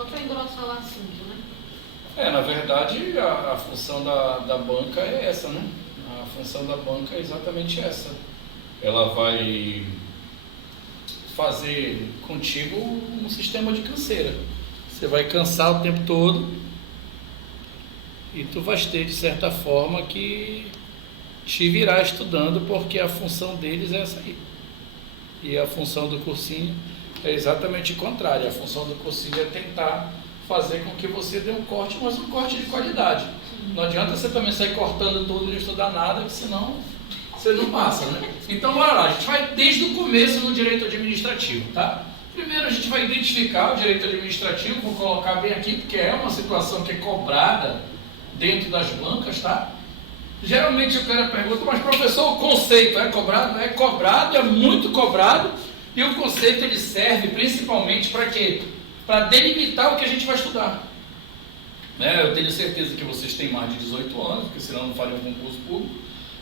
Só para engrossar o assunto, né? Na verdade, a função da banca é essa, né? A função da banca é exatamente essa. Ela vai fazer contigo um sistema de canseira. Você vai cansar o tempo todo e tu vais ter, de certa forma, que te virar estudando, porque a função deles é essa aí. E a função do cursinho é exatamente o contrário. A função do cursinho é tentar fazer com que você dê um corte, mas um corte de qualidade. Não adianta você também sair cortando tudo e não estudar nada, que senão você não passa, né? Então, bora lá. A gente vai desde o começo no direito administrativo, tá? Primeiro a gente vai identificar o direito administrativo, vou colocar bem aqui, porque é uma situação que é cobrada dentro das bancas, tá? Geralmente o cara pergunta, mas professor, o conceito é cobrado? É cobrado, é muito cobrado, e o conceito ele serve principalmente para quê? Para delimitar o que a gente vai estudar. Eu tenho certeza que vocês têm mais de 18 anos, porque senão não fariam um concurso público.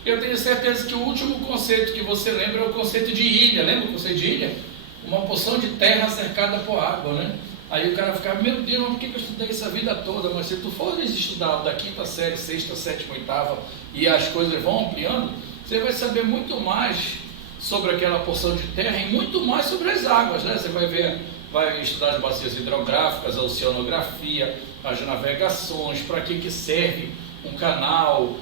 Eu tenho certeza que o último conceito que você lembra é o conceito de ilha. Lembra o conceito de ilha? Uma porção de terra cercada por água, né? Aí o cara ficava, meu Deus, mas por que eu estudei essa vida toda? Mas se tu fores estudar da quinta série, sexta, sétima, oitava, e as coisas vão ampliando, você vai saber muito mais sobre aquela porção de terra e muito mais sobre as águas, né? Você vai estudar as bacias hidrográficas, a oceanografia, as navegações, para que serve um canal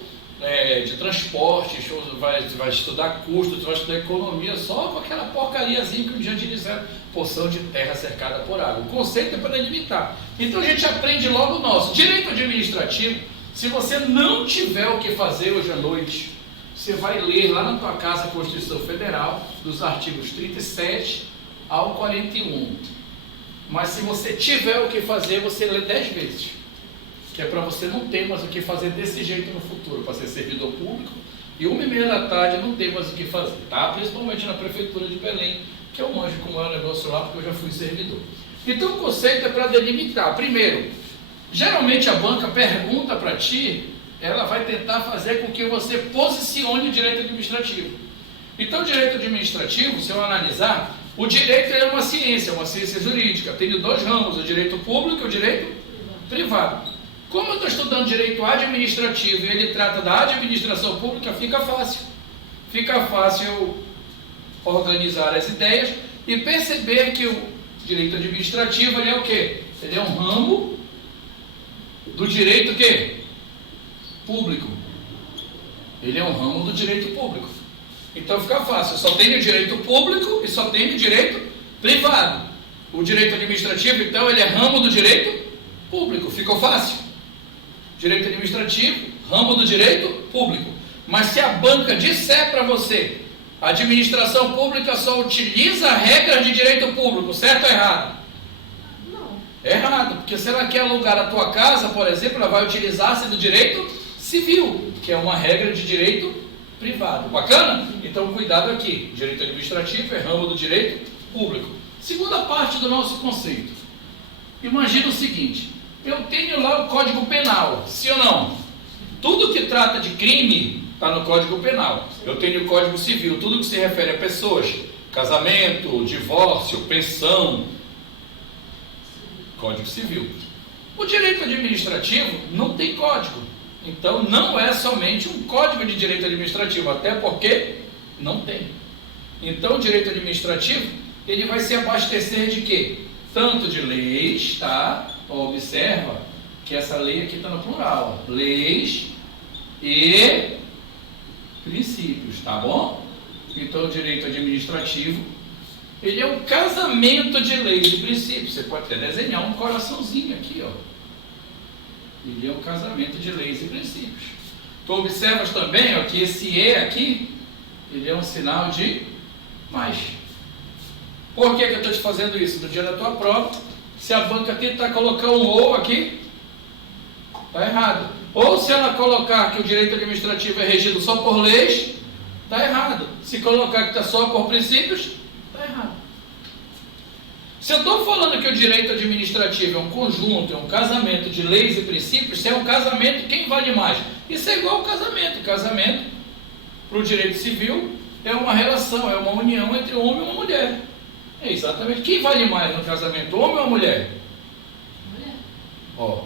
de transporte, vai estudar custos, vai estudar economia, só com aquela porcariazinha que um dia te disseram, porção de terra cercada por água. O conceito é para delimitar. Então a gente aprende logo o nosso. Direito administrativo, se você não tiver o que fazer hoje à noite, você vai ler lá na tua casa a Constituição Federal, dos artigos 37 ao 41. Mas se você tiver o que fazer, você lê 10 vezes. Que é para você não ter mais o que fazer desse jeito no futuro, para ser servidor público, e 1h30 da tarde não tem mais o que fazer, tá? Principalmente na Prefeitura de Belém, que eu manjo como é o negócio lá, porque eu já fui servidor. Então o conceito é para delimitar. Primeiro, geralmente a banca pergunta para ti, ela vai tentar fazer com que você posicione o direito administrativo. Então o direito administrativo, se eu analisar, o direito é uma ciência jurídica, tem 2 ramos, o direito público e o direito privado. Como eu estou estudando direito administrativo e ele trata da administração pública, fica fácil. Fica fácil organizar as ideias e perceber que o direito administrativo ele é o quê? Ele é um ramo do direito quê? Público. Ele é um ramo do direito público. Então fica fácil. Eu só tenho direito público e só tenho direito privado. O direito administrativo, então, ele é ramo do direito público. Ficou fácil? Direito administrativo, ramo do direito público. Mas se a banca disser para você, a administração pública só utiliza regras de direito público, certo ou errado? Não. Errado, porque se ela quer alugar a tua casa, por exemplo, ela vai utilizar-se do direito civil, que é uma regra de direito privado. Bacana? Então cuidado aqui, direito administrativo é ramo do direito público. Segunda parte do nosso conceito. Imagina o seguinte, eu tenho lá o Código Penal, sim ou não? Tudo que trata de crime está no Código Penal. Eu tenho o Código Civil, tudo que se refere a pessoas, casamento, divórcio, pensão, Código Civil. O direito administrativo não tem código, então não é somente um código de direito administrativo, até porque não tem. Então o direito administrativo, ele vai se abastecer de quê? Tanto de leis, tá? Observa que essa lei aqui está no plural, leis e princípios, tá bom? Então o direito administrativo, ele é um casamento de leis e princípios. Você pode até desenhar um coraçãozinho aqui, ó. Ele é um casamento de leis e princípios. Tu observas também, ó, que esse E aqui, ele é um sinal de mais. Por que eu estou te fazendo isso? No dia da tua prova, se a banca tentar colocar um ou aqui, está errado. Ou se ela colocar que o direito administrativo é regido só por leis, está errado. Se colocar que está só por princípios, está errado. Se eu estou falando que o direito administrativo é um conjunto, é um casamento de leis e princípios, se é um casamento, quem vale mais? Isso é igual ao casamento. Casamento, para o direito civil, é uma relação, é uma união entre um homem e uma mulher. É exatamente. Quem vale mais no casamento, homem ou mulher? Ó,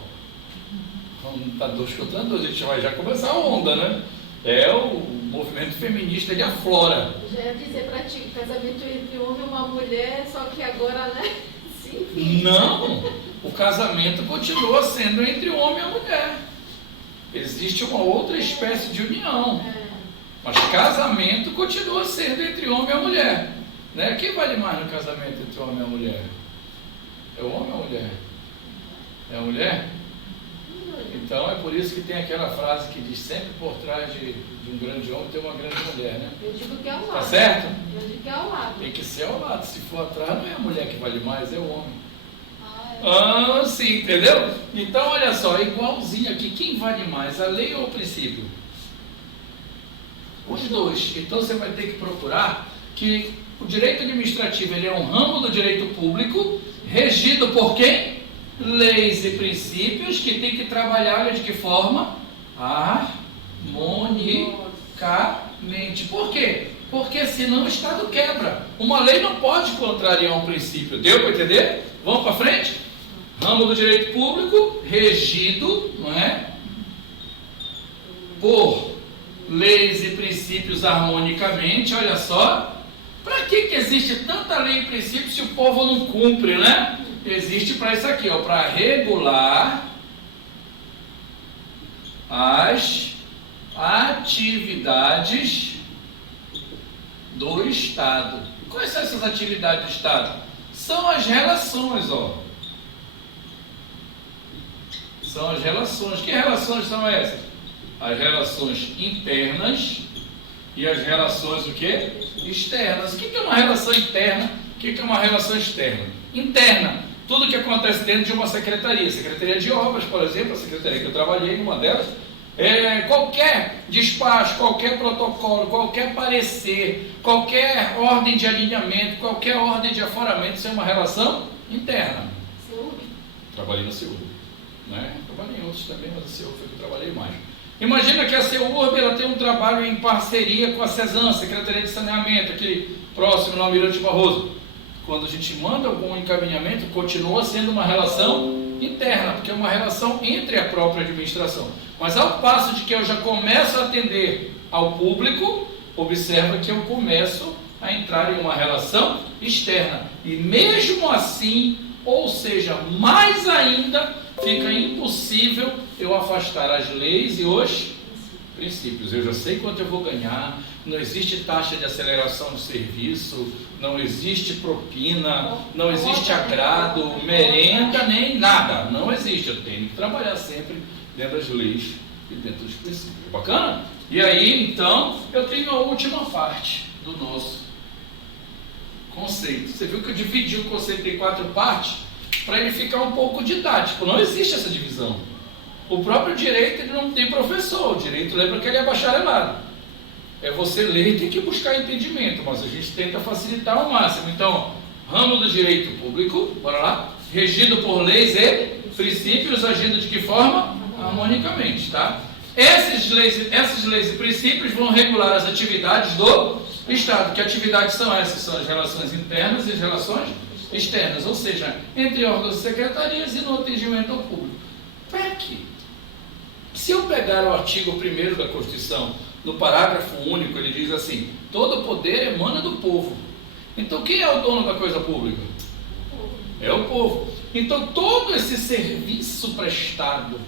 não tá dois contra dois, a gente vai já começar a onda, né? É o movimento feminista de aflora. Já ia dizer pra ti, casamento entre um homem e uma mulher, só que agora, né? Sim. Não, o casamento continua sendo entre o homem e a mulher. Existe uma outra espécie de união, mas casamento continua sendo entre o homem e a mulher, né? Quem vale mais no casamento entre o homem e a mulher? É o homem ou a mulher? É a mulher? Então é por isso que tem aquela frase que diz: sempre por trás de um grande homem tem uma grande mulher, né? Eu digo que é ao lado. Tá certo? Eu digo que é ao lado. Tem que ser ao lado. Se for atrás, não é a mulher que vale mais, é o homem. Ah, Sim, entendeu? Então olha só, é igualzinho aqui. Quem vale mais, a lei ou o princípio? Os dois. Então você vai ter que procurar que o direito administrativo ele é um ramo do direito público, regido por quem? Leis e princípios que tem que trabalhar de que forma? Harmonicamente. Por quê? Porque senão o Estado quebra. Uma lei não pode contrariar um princípio. Deu para entender? Vamos para frente? Ramo do direito público, regido, não é? Por leis e princípios harmonicamente. Olha só. Para que existe tanta lei e princípio se o povo não cumpre, né? Existe para isso aqui, ó, para regular as atividades do Estado. Quais são essas atividades do Estado? São as relações, ó. São as relações. Que relações são essas? As relações internas e as relações o quê? Externas. O que é uma relação interna? O que é uma relação externa? Interna, tudo que acontece dentro de uma secretaria. Secretaria de Obras, por exemplo, a secretaria que eu trabalhei, uma delas, qualquer despacho, qualquer protocolo, qualquer parecer, qualquer ordem de alinhamento, qualquer ordem de aforamento, isso é uma relação interna. CEUB. Trabalhei na CEUB, né? Trabalhei em outros também, mas a CEUB foi que eu trabalhei mais. Imagina que a CEUB ela tem um trabalho em parceria com a CESAM, Secretaria de Saneamento, aqui próximo no Almirante Barroso. Quando a gente manda algum encaminhamento, continua sendo uma relação interna, porque é uma relação entre a própria administração. Mas ao passo de que eu já começo a atender ao público, observa que eu começo a entrar em uma relação externa. E mesmo assim, ou seja, mais ainda, fica impossível eu afastar as leis e os princípios. Eu já sei quanto eu vou ganhar, não existe taxa de aceleração de serviço, não existe propina, não existe agrado, merenda, nem nada. Não existe. Eu tenho que trabalhar sempre dentro das leis e dentro dos princípios. Bacana? E aí, então, eu tenho a última parte do nosso conceito. Você viu que eu dividi o conceito em 4 partes para ele ficar um pouco didático. Não existe essa divisão. O próprio direito ele não tem professor. O direito lembra que ele é bacharelado. É você ler e tem que buscar entendimento, mas a gente tenta facilitar ao máximo. Então, ramo do direito público, bora lá, regido por leis e princípios, agindo de que forma? Harmonicamente, tá? Essas leis e princípios vão regular as atividades do Estado. Que atividades são essas? São as relações internas e as relações externas, ou seja, entre órgãos e secretarias e no atendimento ao público. Para quê? Se eu pegar o artigo 1º da Constituição, no parágrafo único, ele diz assim: todo poder emana do povo. Então, quem é o dono da coisa pública? É o povo. Então, todo esse serviço prestado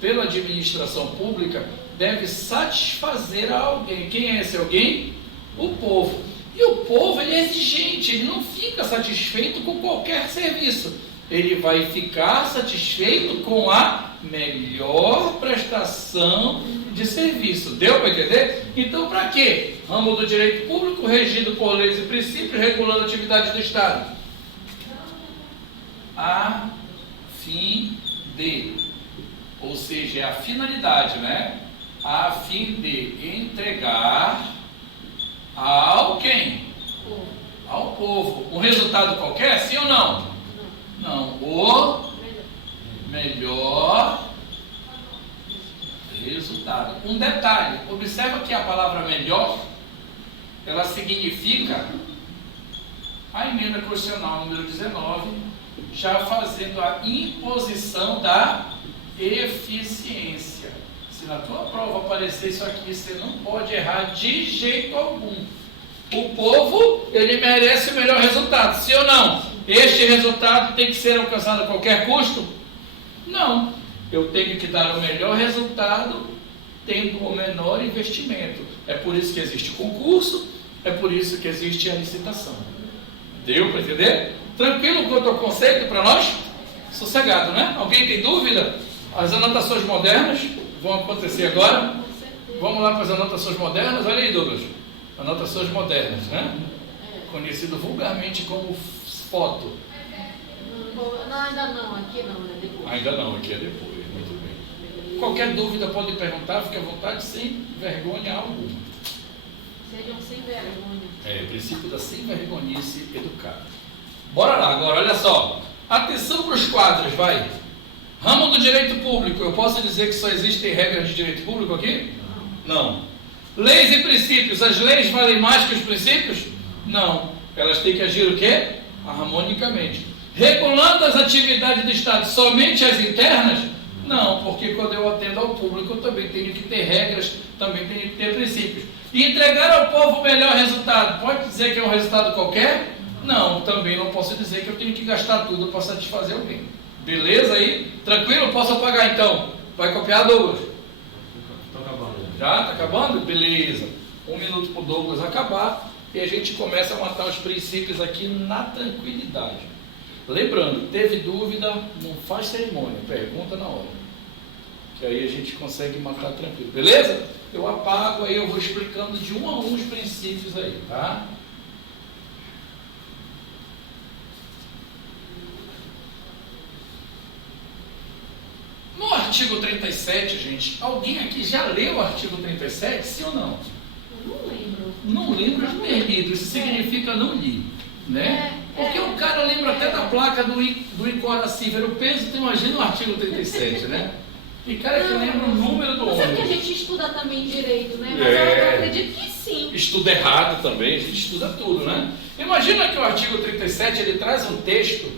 pela administração pública deve satisfazer a alguém. Quem é esse alguém? O povo. E o povo, ele é exigente, ele não fica satisfeito com qualquer serviço. Ele vai ficar satisfeito com a melhor prestação de serviço. Deu para entender? Então, para quê? Ramo do direito público, regido por leis e princípios, regulando atividades do Estado. A fim de, ou seja, é a finalidade, né? A fim de entregar ao quem? Ao povo. Um resultado qualquer, sim ou não? Não. O melhor resultado. Um detalhe, observa que a palavra melhor, ela significa a emenda constitucional número 19 já fazendo a imposição da eficiência. Se na tua prova aparecer isso aqui, você não pode errar de jeito algum. O povo, ele merece o melhor resultado, sim ou não? Este resultado tem que ser alcançado a qualquer custo? Não. Eu tenho que dar o melhor resultado tendo o menor investimento. É por isso que existe concurso, é por isso que existe a licitação. Deu para entender? Tranquilo quanto ao conceito para nós? Sossegado, né? Alguém tem dúvida? As anotações modernas vão acontecer agora. Vamos lá para as anotações modernas. Olha aí, Douglas. Anotações modernas, né? Conhecido vulgarmente como foto. Não, ainda não. Aqui não, né? Depois. Ainda não, aqui é depois. Muito bem. Qualquer dúvida pode perguntar, fique à vontade, sem vergonha alguma. Sejam sem vergonha. O princípio da sem vergonhice educada. Bora lá, agora, olha só. Atenção para os quadros, vai. Ramo do direito público. Eu posso dizer que só existem regras de direito público aqui? Não. Leis e princípios. As leis valem mais que os princípios? Não. Elas têm que agir o quê? Harmonicamente. Regulando as atividades do Estado somente as internas? Não, porque quando eu atendo ao público eu também tenho que ter regras, também tenho que ter princípios. E entregar ao povo o melhor resultado, pode dizer que é um resultado qualquer? Não, também não posso dizer que eu tenho que gastar tudo para satisfazer alguém. Beleza aí? Tranquilo? Posso apagar então? Vai copiar, Douglas? Está acabando. Já? Está acabando? Beleza. 1 minuto para o Douglas acabar e a gente começa a matar os princípios aqui na tranquilidade. Lembrando, teve dúvida, não faz cerimônia, pergunta na hora. Que aí a gente consegue matar tranquilo. Beleza? Eu apago, aí eu vou explicando de um a um os princípios aí, tá? No artigo 37, gente, alguém aqui já leu o artigo 37, sim ou não? Eu não lembro. Não lembro de perdido, isso significa não li, né? Porque o cara lembra até da placa do Icora Silver, o peso, tu imagina o artigo 37, né? Tem cara que lembra o número do Mas é que a ônibus. gente estuda também direito, né? Mas eu acredito que sim. Estuda errado também, a gente estuda tudo, né? Imagina que o artigo 37, ele traz um texto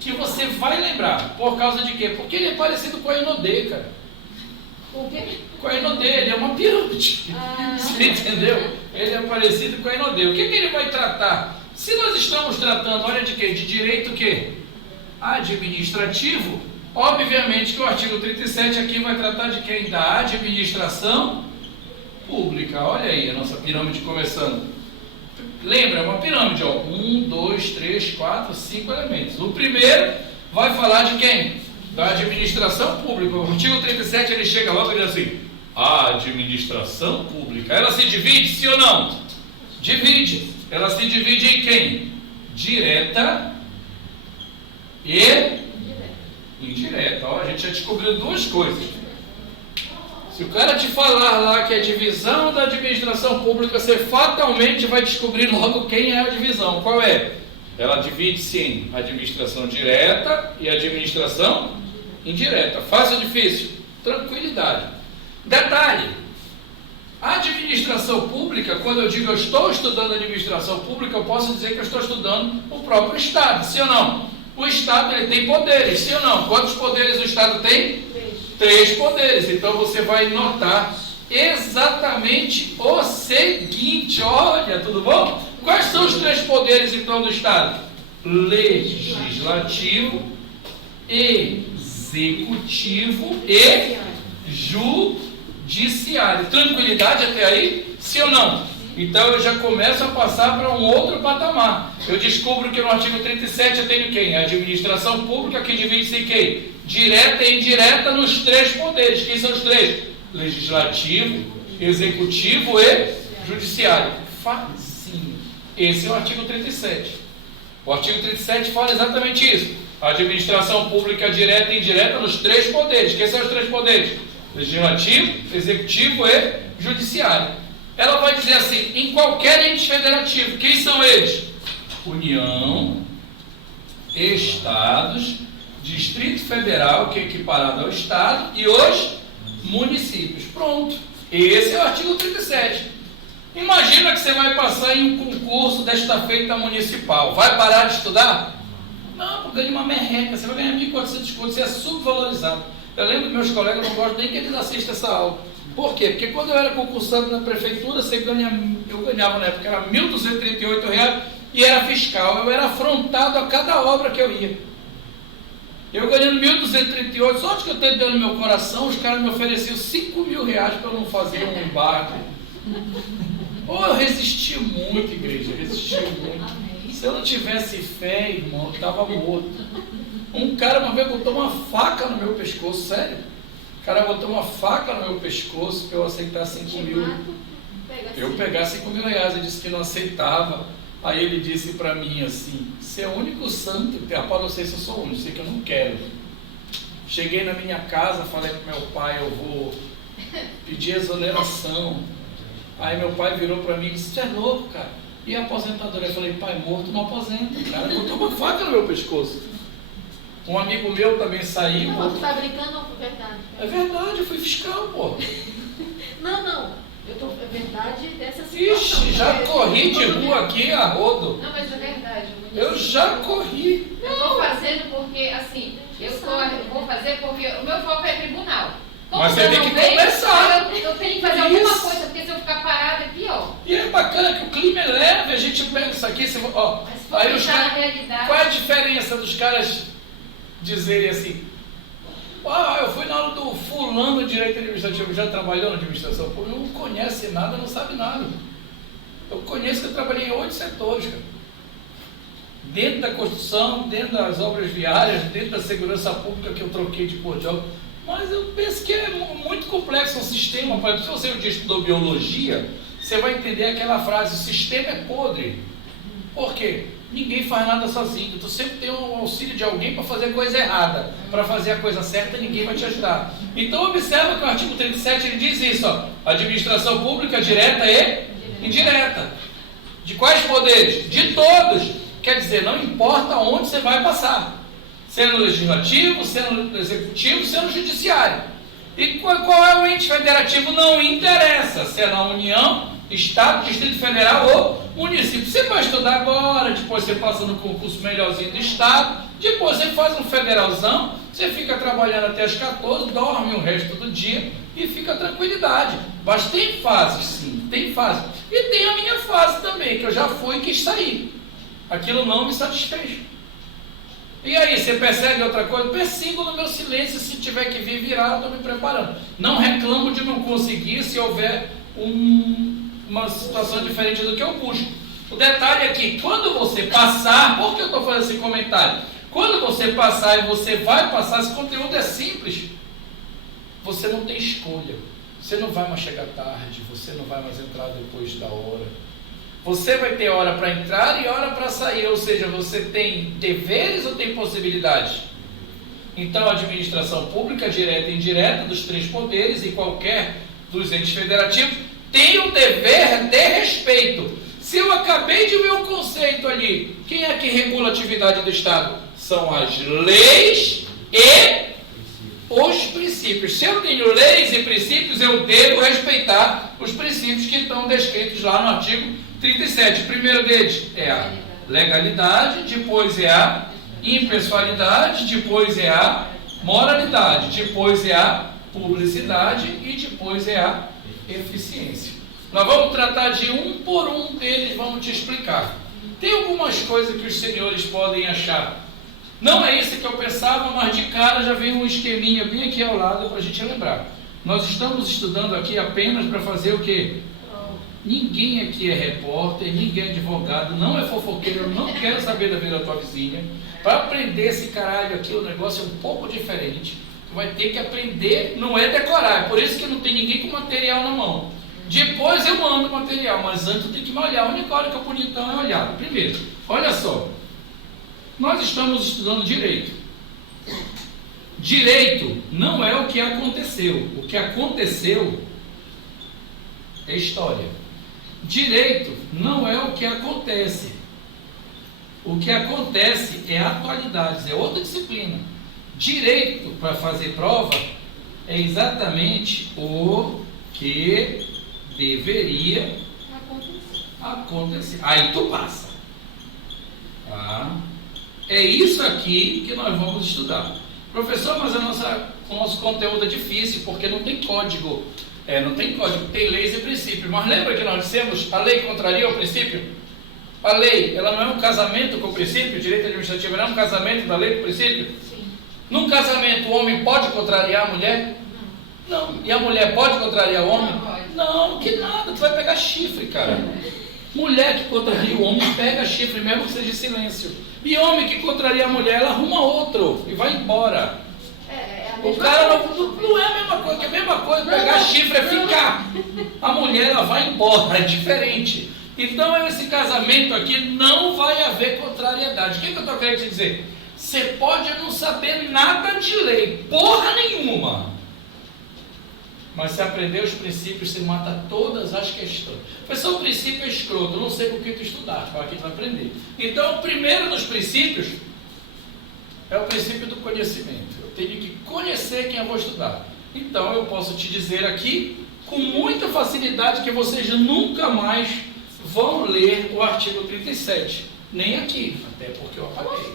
que você vai lembrar. Por causa de quê? Porque ele é parecido com a Inodê, cara. O quê? Com a Inodê, ele é uma pirâmide. Você entendeu? Ele é parecido com a Inodê. O que ele vai tratar? Se nós estamos tratando, olha de quê? De direito o quê? Administrativo. Obviamente que o artigo 37 aqui vai tratar de quem? Da administração pública. Olha aí a nossa pirâmide começando. Lembra, é uma pirâmide, ó. 1, 2, 3, 4, 5 elementos. O primeiro vai falar de quem? Da administração pública. O artigo 37 ele chega logo e diz assim: a administração pública. Ela se divide, sim ou não? Divide. Ela se divide em quem? Direta e indireta. Ó, a gente já descobriu duas coisas. Se o cara te falar lá que é divisão da administração pública, você fatalmente vai descobrir logo quem é a divisão. Qual é? Ela divide-se em administração direta e administração indireta. Fácil ou difícil? Tranquilidade. Detalhe: a administração pública, quando eu digo eu estou estudando administração pública, eu posso dizer que eu estou estudando o próprio Estado, sim ou não? O Estado ele tem poderes, sim ou não? Quantos poderes o Estado tem? 3 poderes. Então você vai notar exatamente o seguinte, olha, tudo bom? Quais são os 3 poderes então do Estado? Legislativo, executivo e judiciário. Tranquilidade até aí? Sim ou não? Então eu já começo a passar para um outro patamar. Eu descubro que no artigo 37 eu tenho quem? A administração pública, que divide-se em quem? Direta e indireta nos 3 poderes. Quem são os 3? Legislativo, executivo e judiciário. Facinho. Esse é o artigo 37. O artigo 37 fala exatamente isso. A administração pública direta e indireta nos 3 poderes. Quem são os 3 poderes? Legislativo, executivo e judiciário. Ela vai dizer assim: em qualquer ente federativo, quem são eles? União, Estados, Distrito Federal, que é equiparado ao Estado, e os municípios. Pronto. Esse é o artigo 37. Imagina que você vai passar em um concurso desta feita municipal. Vai parar de estudar? Não, eu ganho uma merreca, você vai ganhar 1.400 contos, você é subvalorizado. Eu lembro que meus colegas não gostam nem que eles assistam essa aula. Por quê? Porque quando eu era concursado na prefeitura, eu ganhava na época, era R$ 1.238 e era fiscal. Eu era afrontado a cada obra que eu ia. Eu ganhando 1.238, sorte que eu tenho Deus no meu coração, os caras me ofereciam R$ 5.000 para eu não fazer um embarque. Oh, eu resisti muito, igreja, resisti muito. Se eu não tivesse fé, irmão, eu estava morto. Um cara uma vez botou uma faca no meu pescoço, sério. O cara botou uma faca no meu pescoço para eu aceitar 5.000. Eu pegar R$ 5.000. Ele disse que não aceitava. Aí ele disse para mim assim: você é o único santo, rapaz, não sei se eu sou o único, sei que eu não quero. Cheguei na minha casa, falei para meu pai: eu vou pedir exoneração. Aí meu pai virou para mim e disse: você é louco, cara. E a aposentadoria? Eu falei: pai, morto não aposenta. O cara botou uma faca no meu pescoço. Um amigo meu também saiu. Não, tu tá brincando ou é verdade? É verdade, eu fui fiscal, pô. Não. É verdade dessa situação. Ixi, já corri de rua aqui a rodo. Não, mas é verdade. Eu já corri. Eu estou fazendo porque, assim, eu vou fazer porque o meu foco é tribunal. Como mas você tem que começar. Eu tenho que fazer alguma coisa, porque se eu ficar parado é pior. E é bacana que o clima é leve, a gente pega isso aqui, ó. Mas se for Aí os pensar na caras, realidade... qual é a diferença dos caras dizerem assim: eu fui na aula do fulano de direito administrativo, já trabalhou na administração? Pô, não conhece nada, não sabe nada. Eu conheço que eu trabalhei em 8 setores, cara. Dentro da construção, dentro das obras viárias, dentro da segurança pública que eu troquei de cor de obra. Mas eu penso que é muito complexo o sistema. Se você um dia estudou biologia, você vai entender aquela frase: o sistema é podre. Por quê? Ninguém faz nada sozinho. Tu sempre tem um auxílio de alguém para fazer a coisa errada. Para fazer a coisa certa, ninguém vai te ajudar. Então observa que o artigo 37 ele diz isso: administração pública direta e indireta. De quais poderes? De todos. Quer dizer, não importa onde você vai passar. Sendo legislativo, sendo executivo, sendo judiciário. E qual é o ente federativo? Não interessa se é na União, Estado, Distrito Federal ou município. Você vai estudar agora, depois você passa no concurso melhorzinho do Estado, depois você faz um federalzão, você fica trabalhando até as 14, dorme o resto do dia e fica tranquilidade. Mas tem fases, sim, tem fases. E tem a minha fase também, que eu já fui e quis sair. Aquilo não me satisfez. E aí, você percebe outra coisa? Persigo no meu silêncio, se tiver que vir virar, eu estou me preparando. Não reclamo de não conseguir se houver uma situação diferente do que eu busco. O detalhe é que quando você passar, por que eu estou fazendo esse comentário? Quando você passar e você vai passar, esse conteúdo é simples. Você não tem escolha. Você não vai mais chegar tarde, você não vai mais entrar depois da hora. Você vai ter hora para entrar e hora para sair, ou seja, você tem deveres ou tem possibilidades? Então, a administração pública, direta e indireta, dos 3 poderes e qualquer dos entes federativos, tem o dever de respeito. Se eu acabei de ver um conceito ali, quem é que regula a atividade do Estado? São as leis e os princípios. Se eu tenho leis e princípios, eu devo respeitar os princípios que estão descritos lá no artigo 37. O primeiro deles é a legalidade, depois é a impessoalidade, depois é a moralidade, depois é a publicidade e depois é a eficiência. Nós vamos tratar de um por um deles, vamos te explicar. Tem algumas coisas que os senhores podem achar: não é isso que eu pensava, mas de cara já vem um esqueminha bem aqui ao lado para a gente lembrar. Nós estamos estudando aqui apenas para fazer o quê? Ninguém aqui é repórter, ninguém é advogado, não é fofoqueiro, eu não quero saber da vida da tua vizinha. Para aprender esse caralho aqui, o negócio é um pouco diferente. Tu vai ter que aprender, não é decorar, é por isso que não tem ninguém com material na mão. Depois eu mando o material, mas antes tu tem que me olhar. A única hora que é bonitão é olhar. Primeiro, olha só, nós estamos estudando direito. Direito não é o que aconteceu. O que aconteceu é história. Direito não é o que acontece. O que acontece é atualidades, é outra disciplina. Direito, para fazer prova, é exatamente o que deveria acontecer. Aí tu passa. Tá? É isso aqui que nós vamos estudar. Professor, mas o nosso conteúdo é difícil, porque não tem código. Não tem código, tem leis e princípios. Mas lembra que nós dissemos, a lei contraria o princípio? A lei, ela não é um casamento com o princípio? O direito administrativo não é um casamento da lei com o princípio? Sim. Num casamento, o homem pode contrariar a mulher? Não. E a mulher pode contrariar o homem? Não pode. Não, que nada, tu vai pegar chifre, cara. Mulher que contraria o homem pega chifre, mesmo que seja em silêncio. E homem que contraria a mulher, ela arruma outro e vai embora. É a O mesma cara coisa. não é a mesma coisa, que a mesma coisa, pegar chifre é ficar. A mulher, ela vai embora, é diferente. Então, esse casamento aqui não vai haver contrariedade. O que eu estou querendo te dizer? Você pode não saber nada de lei, porra nenhuma. Mas se aprender os princípios, você mata todas as questões. Professor, o princípio é escroto, eu não sei por que tu estudaste, para que tu vai aprender. Então, o primeiro dos princípios é o princípio do conhecimento. Eu tenho que conhecer quem eu vou estudar. Então, eu posso te dizer aqui, com muita facilidade, que vocês nunca mais vão ler o artigo 37. Nem aqui, até porque eu apaguei.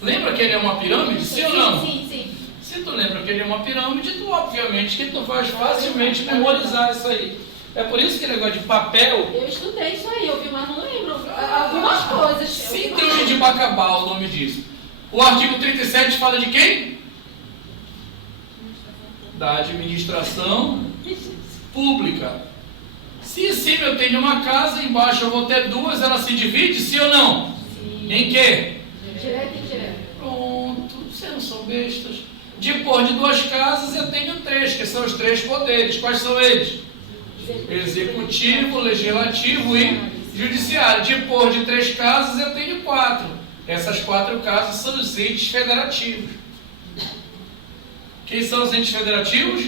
Lembra que ele é uma pirâmide? Sim ou não? Sim. Se tu lembra que ele é uma pirâmide, tu obviamente que tu vais facilmente memorizar isso aí. É por isso que o negócio de papel... Eu estudei isso aí, eu vi, mas não lembro. Algumas coisas. Síndrome de Bacabal, o nome disso. O artigo 37 fala de quem? Da administração pública. Se em cima eu tenho uma casa, embaixo eu vou ter duas, ela se divide, sim ou não? Sim. Em quê? Direto e indireto. Pronto, vocês não são bestas. Depois de duas casas eu tenho três, que são os três poderes. Quais são eles? Executivo, legislativo e judiciário. Depois de três casas eu tenho quatro. Essas quatro casas são os entes federativos. Quem são os entes federativos?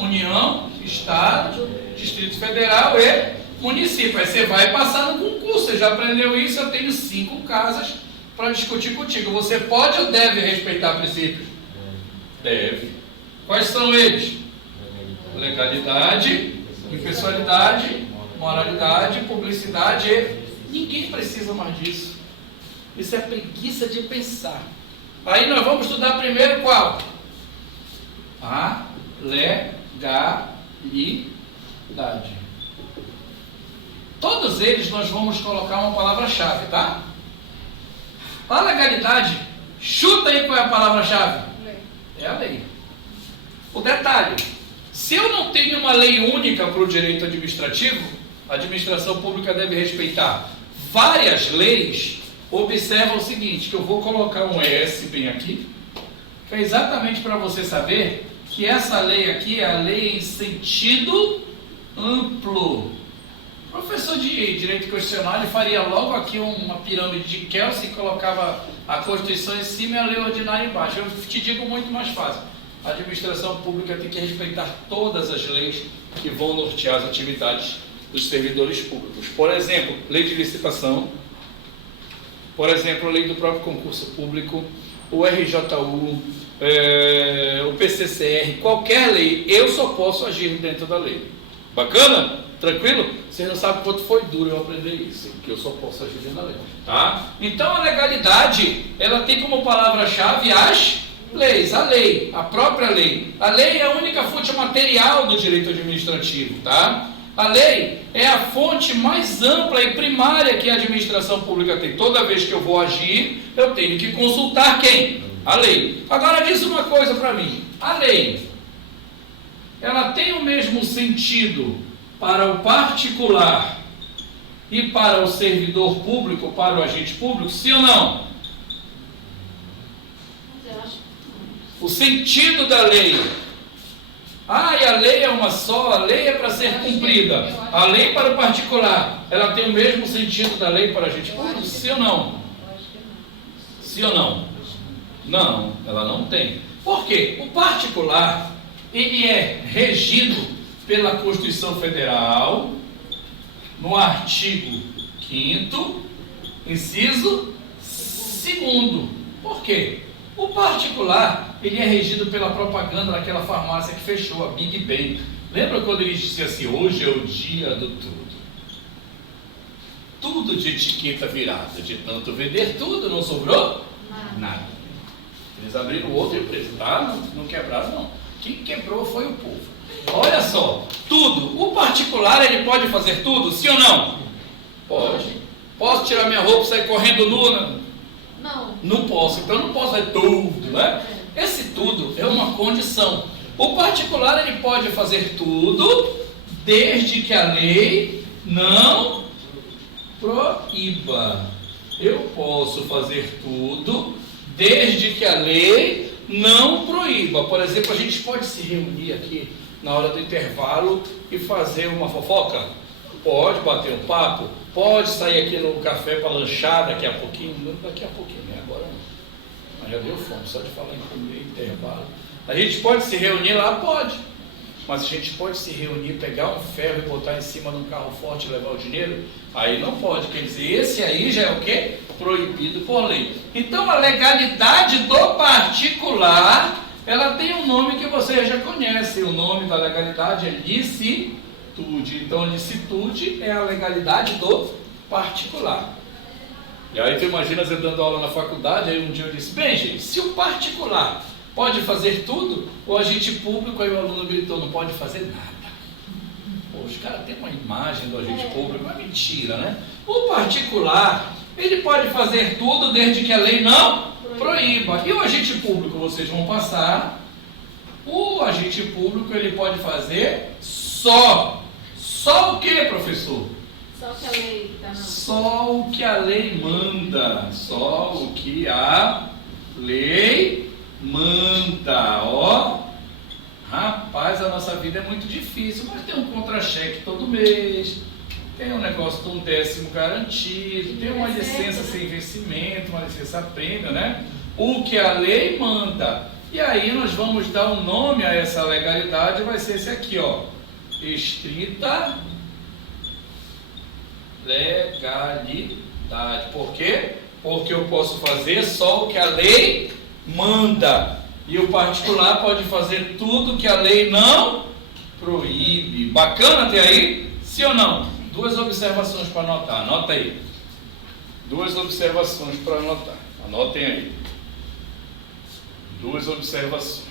União, Estado, Distrito Federal e município. Aí você vai passar no concurso, você já aprendeu isso, eu tenho 5 casas para discutir contigo. Você pode ou deve respeitar princípios? Deve. Quais são eles? Legalidade, impessoalidade, moralidade, publicidade e... Ninguém precisa mais disso. Isso é preguiça de pensar. Aí nós vamos estudar primeiro qual? A legalidade. Todos eles nós vamos colocar uma palavra-chave, tá? A legalidade, chuta aí qual é a palavra-chave. É a lei. O detalhe, se eu não tenho uma lei única para o direito administrativo, a administração pública deve respeitar várias leis. Observa o seguinte, que eu vou colocar um S bem aqui, que é exatamente para você saber que essa lei aqui é a lei em sentido amplo. O professor de Direito Constitucional ele faria logo aqui uma pirâmide de Kelsen e colocava a Constituição em cima e a lei ordinária embaixo. Eu te digo muito mais fácil. A administração pública tem que respeitar todas as leis que vão nortear as atividades dos servidores públicos. Por exemplo, lei de licitação, por exemplo, a lei do próprio concurso público, o RJU, o PCCR, qualquer lei, eu só posso agir dentro da lei. Bacana? Tranquilo? Vocês não sabem quanto foi duro eu aprender isso, que eu só posso agir dentro da lei. Tá? Então a legalidade, ela tem como palavra-chave as leis, a lei, a própria lei. A lei é a única fonte material do direito administrativo, tá? A lei é a fonte mais ampla e primária que a administração pública tem. Toda vez que eu vou agir, eu tenho que consultar quem? A lei. Agora diz uma coisa para mim. A lei, ela tem o mesmo sentido para o particular e para o servidor público, para o agente público, sim ou não? O sentido da lei. E a lei é uma só, a lei é para ser cumprida. A lei para o particular, ela tem o mesmo sentido da lei para o agente público, sim ou não? Sim ou não? Não, ela não tem. Por quê? O particular, ele é regido pela Constituição Federal, no artigo 5º, inciso 2º. Por quê? O particular, ele é regido pela propaganda daquela farmácia que fechou, a Big Bang. Lembra quando ele disse assim, hoje é o dia do tudo? tudo de etiqueta virada. De tanto vender tudo, não sobrou nada. Eles abriram outra empresa, tá? Não quebraram, não. Quem quebrou foi o povo. Olha só, tudo. O particular, ele pode fazer tudo, sim ou não? Pode. Posso tirar minha roupa e sair correndo nua? Não. Não posso. Então não posso fazer tudo, né? Esse tudo é uma condição. O particular, ele pode fazer tudo, desde que a lei não proíba. Eu posso fazer tudo, desde que a lei não proíba. Por exemplo, a gente pode se reunir aqui na hora do intervalo e fazer uma fofoca? Pode bater um papo? Pode sair aqui no café para lanchar daqui a pouquinho? Daqui a pouquinho, né? Agora não. Mas já deu fome, só de falar em comer, intervalo. A gente pode se reunir lá? Pode. Mas a gente pode se reunir, pegar um ferro e botar em cima de um carro forte e levar o dinheiro? Aí não pode. Quer dizer, esse aí já é o quê? Proibido por lei. Então a legalidade do particular, ela tem um nome que você já conhece. O nome da legalidade é licitude. Então licitude é a legalidade do particular. E aí tu imagina você dando aula na faculdade, aí um dia eu disse, bem gente, se o particular pode fazer tudo, o agente público, aí o aluno gritou, não pode fazer nada. Pô, os caras têm uma imagem do agente público, mas mentira, né? O particular, ele pode fazer tudo desde que a lei não proíba. E o agente público, vocês vão passar, o agente público, ele pode fazer só o que, professor? Só o que a lei dá, não. Só o que a lei manda, só o que a lei manda, ó. Rapaz, a nossa vida é muito difícil, mas tem um contra-cheque todo mês, tem um negócio de um 10º garantido, tem uma licença sem vencimento, uma licença prêmio, né? O que a lei manda. E aí nós vamos dar um nome a essa legalidade, vai ser esse aqui, ó. Estrita legalidade. Por quê? Porque eu posso fazer só o que a lei manda. E o particular pode fazer tudo que a lei não proíbe. Bacana até aí? Sim ou não? Duas observações para anotar. Anota aí. Duas observações para anotar. Anotem aí. Duas observações.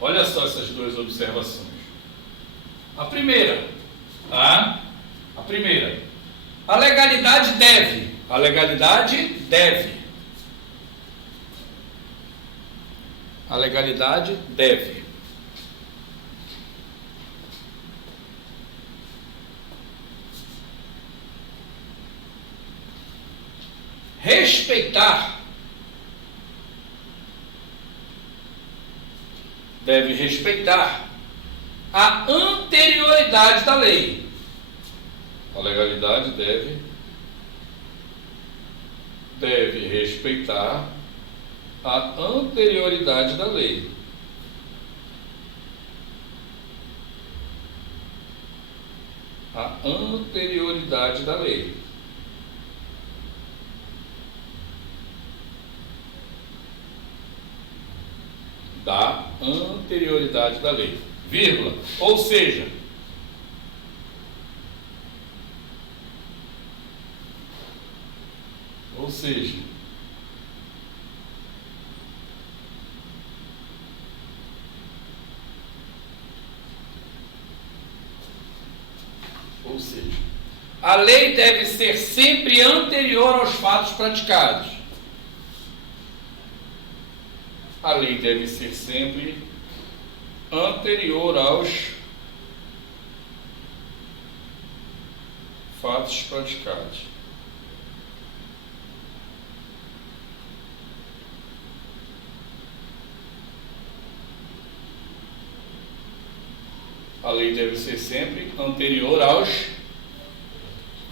Olha só essas duas observações. A primeira, tá? A primeira. A legalidade deve. A legalidade deve. A legalidade deve. Respeitar. Deve respeitar a anterioridade da lei. A legalidade deve respeitar a anterioridade da lei. A anterioridade da lei. Da anterioridade da lei. Vírgula. Ou seja, a lei deve ser sempre anterior aos fatos praticados. A lei deve ser sempre anterior aos fatos praticados. A lei deve ser sempre anterior aos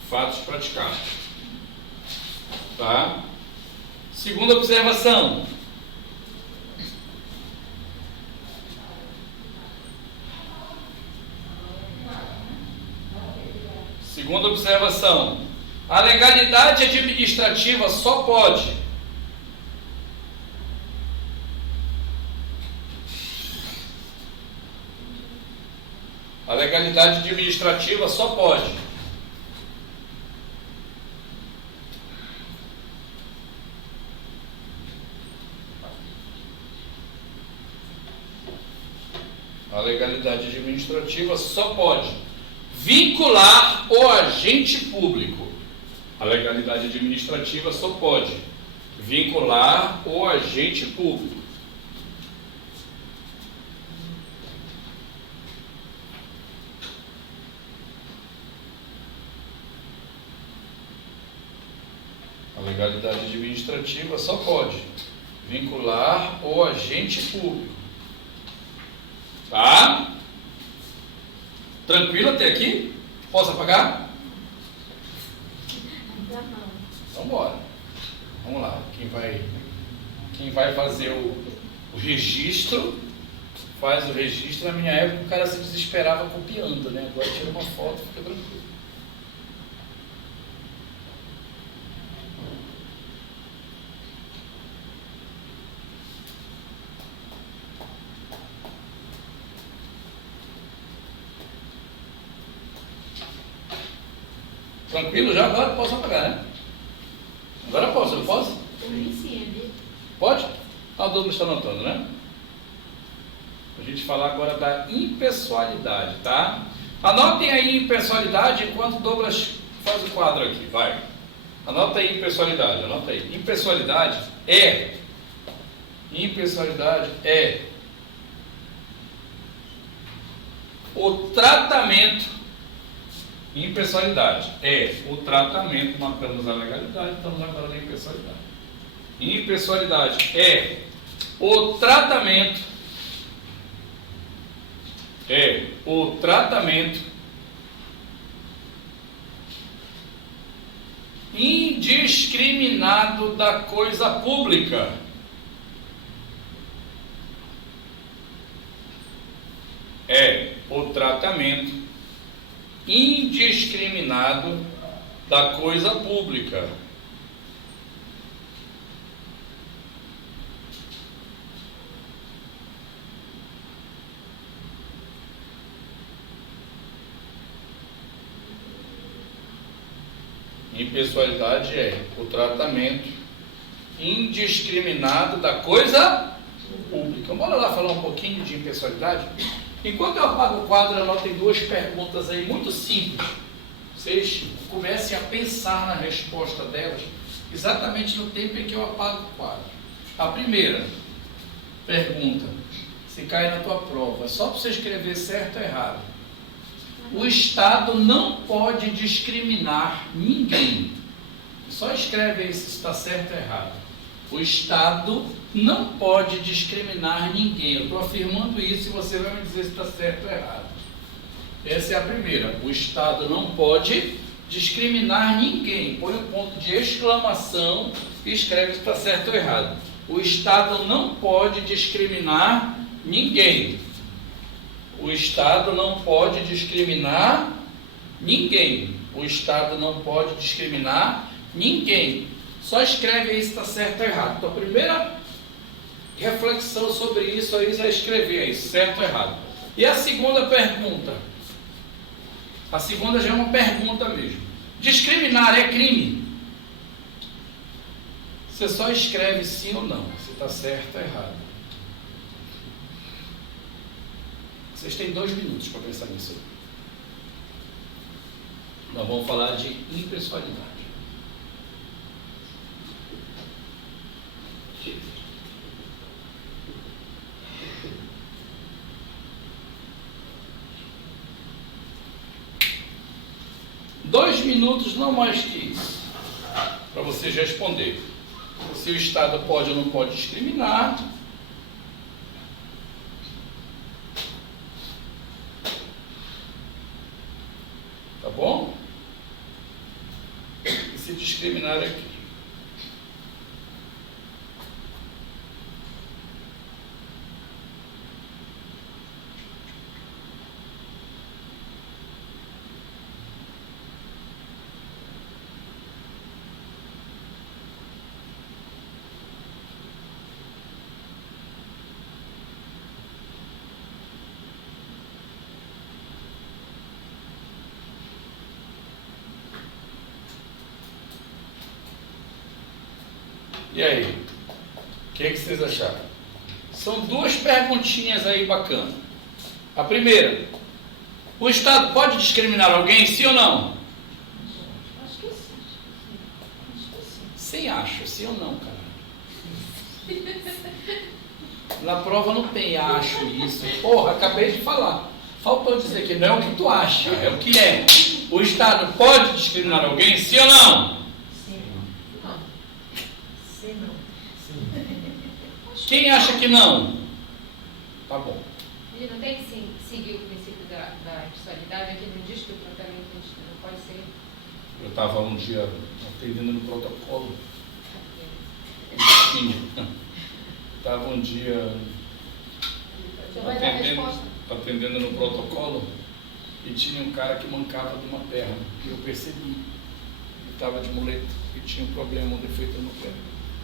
fatos praticados. Tá? Segunda observação. Segunda observação. A legalidade administrativa só pode A legalidade administrativa só pode vincular o agente público. A legalidade administrativa só pode vincular o agente público. A legalidade administrativa só pode vincular o agente público. Tá? Tranquilo até aqui? Posso apagar? Ainda não. Então bora. Vamos lá. Quem vai fazer o registro, faz o registro. Na minha época o cara se desesperava copiando, né? Agora tira uma foto e fica tranquilo. Tranquilo já? Agora posso apagar, né? Agora posso, eu posso? Também sim, ali. Pode? Ah, o Douglas está anotando, né? A gente falar agora da impessoalidade, tá? Anotem aí impessoalidade enquanto o Douglas faz o quadro aqui, vai. Anota aí impessoalidade, anota aí. Impessoalidade é o tratamento. Impessoalidade é o tratamento, matamos a legalidade, estamos agora na impessoalidade. Impessoalidade é o tratamento, indiscriminado da coisa pública. É o tratamento indiscriminado da coisa pública. Impessoalidade é o tratamento indiscriminado da coisa pública. Bora lá falar um pouquinho de impessoalidade? Enquanto eu apago o quadro, anotem duas perguntas aí muito simples. Vocês comecem a pensar na resposta delas exatamente no tempo em que eu apago o quadro. A primeira pergunta, se cai na tua prova, é só para você escrever certo ou errado. O Estado não pode discriminar ninguém. Só escreve aí se está certo ou errado. O Estado não pode discriminar ninguém. Eu estou afirmando isso e você vai me dizer se está certo ou errado. Essa é a primeira. O Estado não pode discriminar ninguém. Põe um ponto de exclamação e escreve se está certo ou errado. O Estado não pode discriminar ninguém. O Estado não pode discriminar ninguém. O Estado não pode discriminar ninguém. Só escreve aí se está certo ou errado. Então, a primeira reflexão sobre isso aí é escrever aí, certo ou errado. E a segunda pergunta? A segunda já é uma pergunta mesmo. Discriminar é crime? Você só escreve sim ou não, se está certo ou errado. Vocês têm 2 minutos para pensar nisso aí. Nós vamos falar de impessoalidade. Dois minutos, não mais que isso, para vocês responder. Se o Estado pode ou não pode discriminar. Tá bom? E se discriminar é crime. E aí? O que vocês acharam? São 2 perguntinhas aí bacanas. A primeira, o Estado pode discriminar alguém, sim ou não? Acho que sim. Acho que sim. Sim, acho, sim ou não, cara? Na prova não tem acho isso. Porra, acabei de falar. Faltou dizer que não é o que tu acha, é o que é. O Estado pode discriminar alguém, sim ou não? Sim. Não. Sim, não. Quem acha que não? Tá bom. Ele não tem que seguir o princípio da impessoalidade, aqui não diz que o tratamento não pode ser. Eu estava um dia atendendo no protocolo. Estava um dia Já vai dar a resposta. atendendo no protocolo e tinha um cara que mancava de uma perna. E eu percebi. Ele estava de muleta e tinha um problema, um defeito no pé.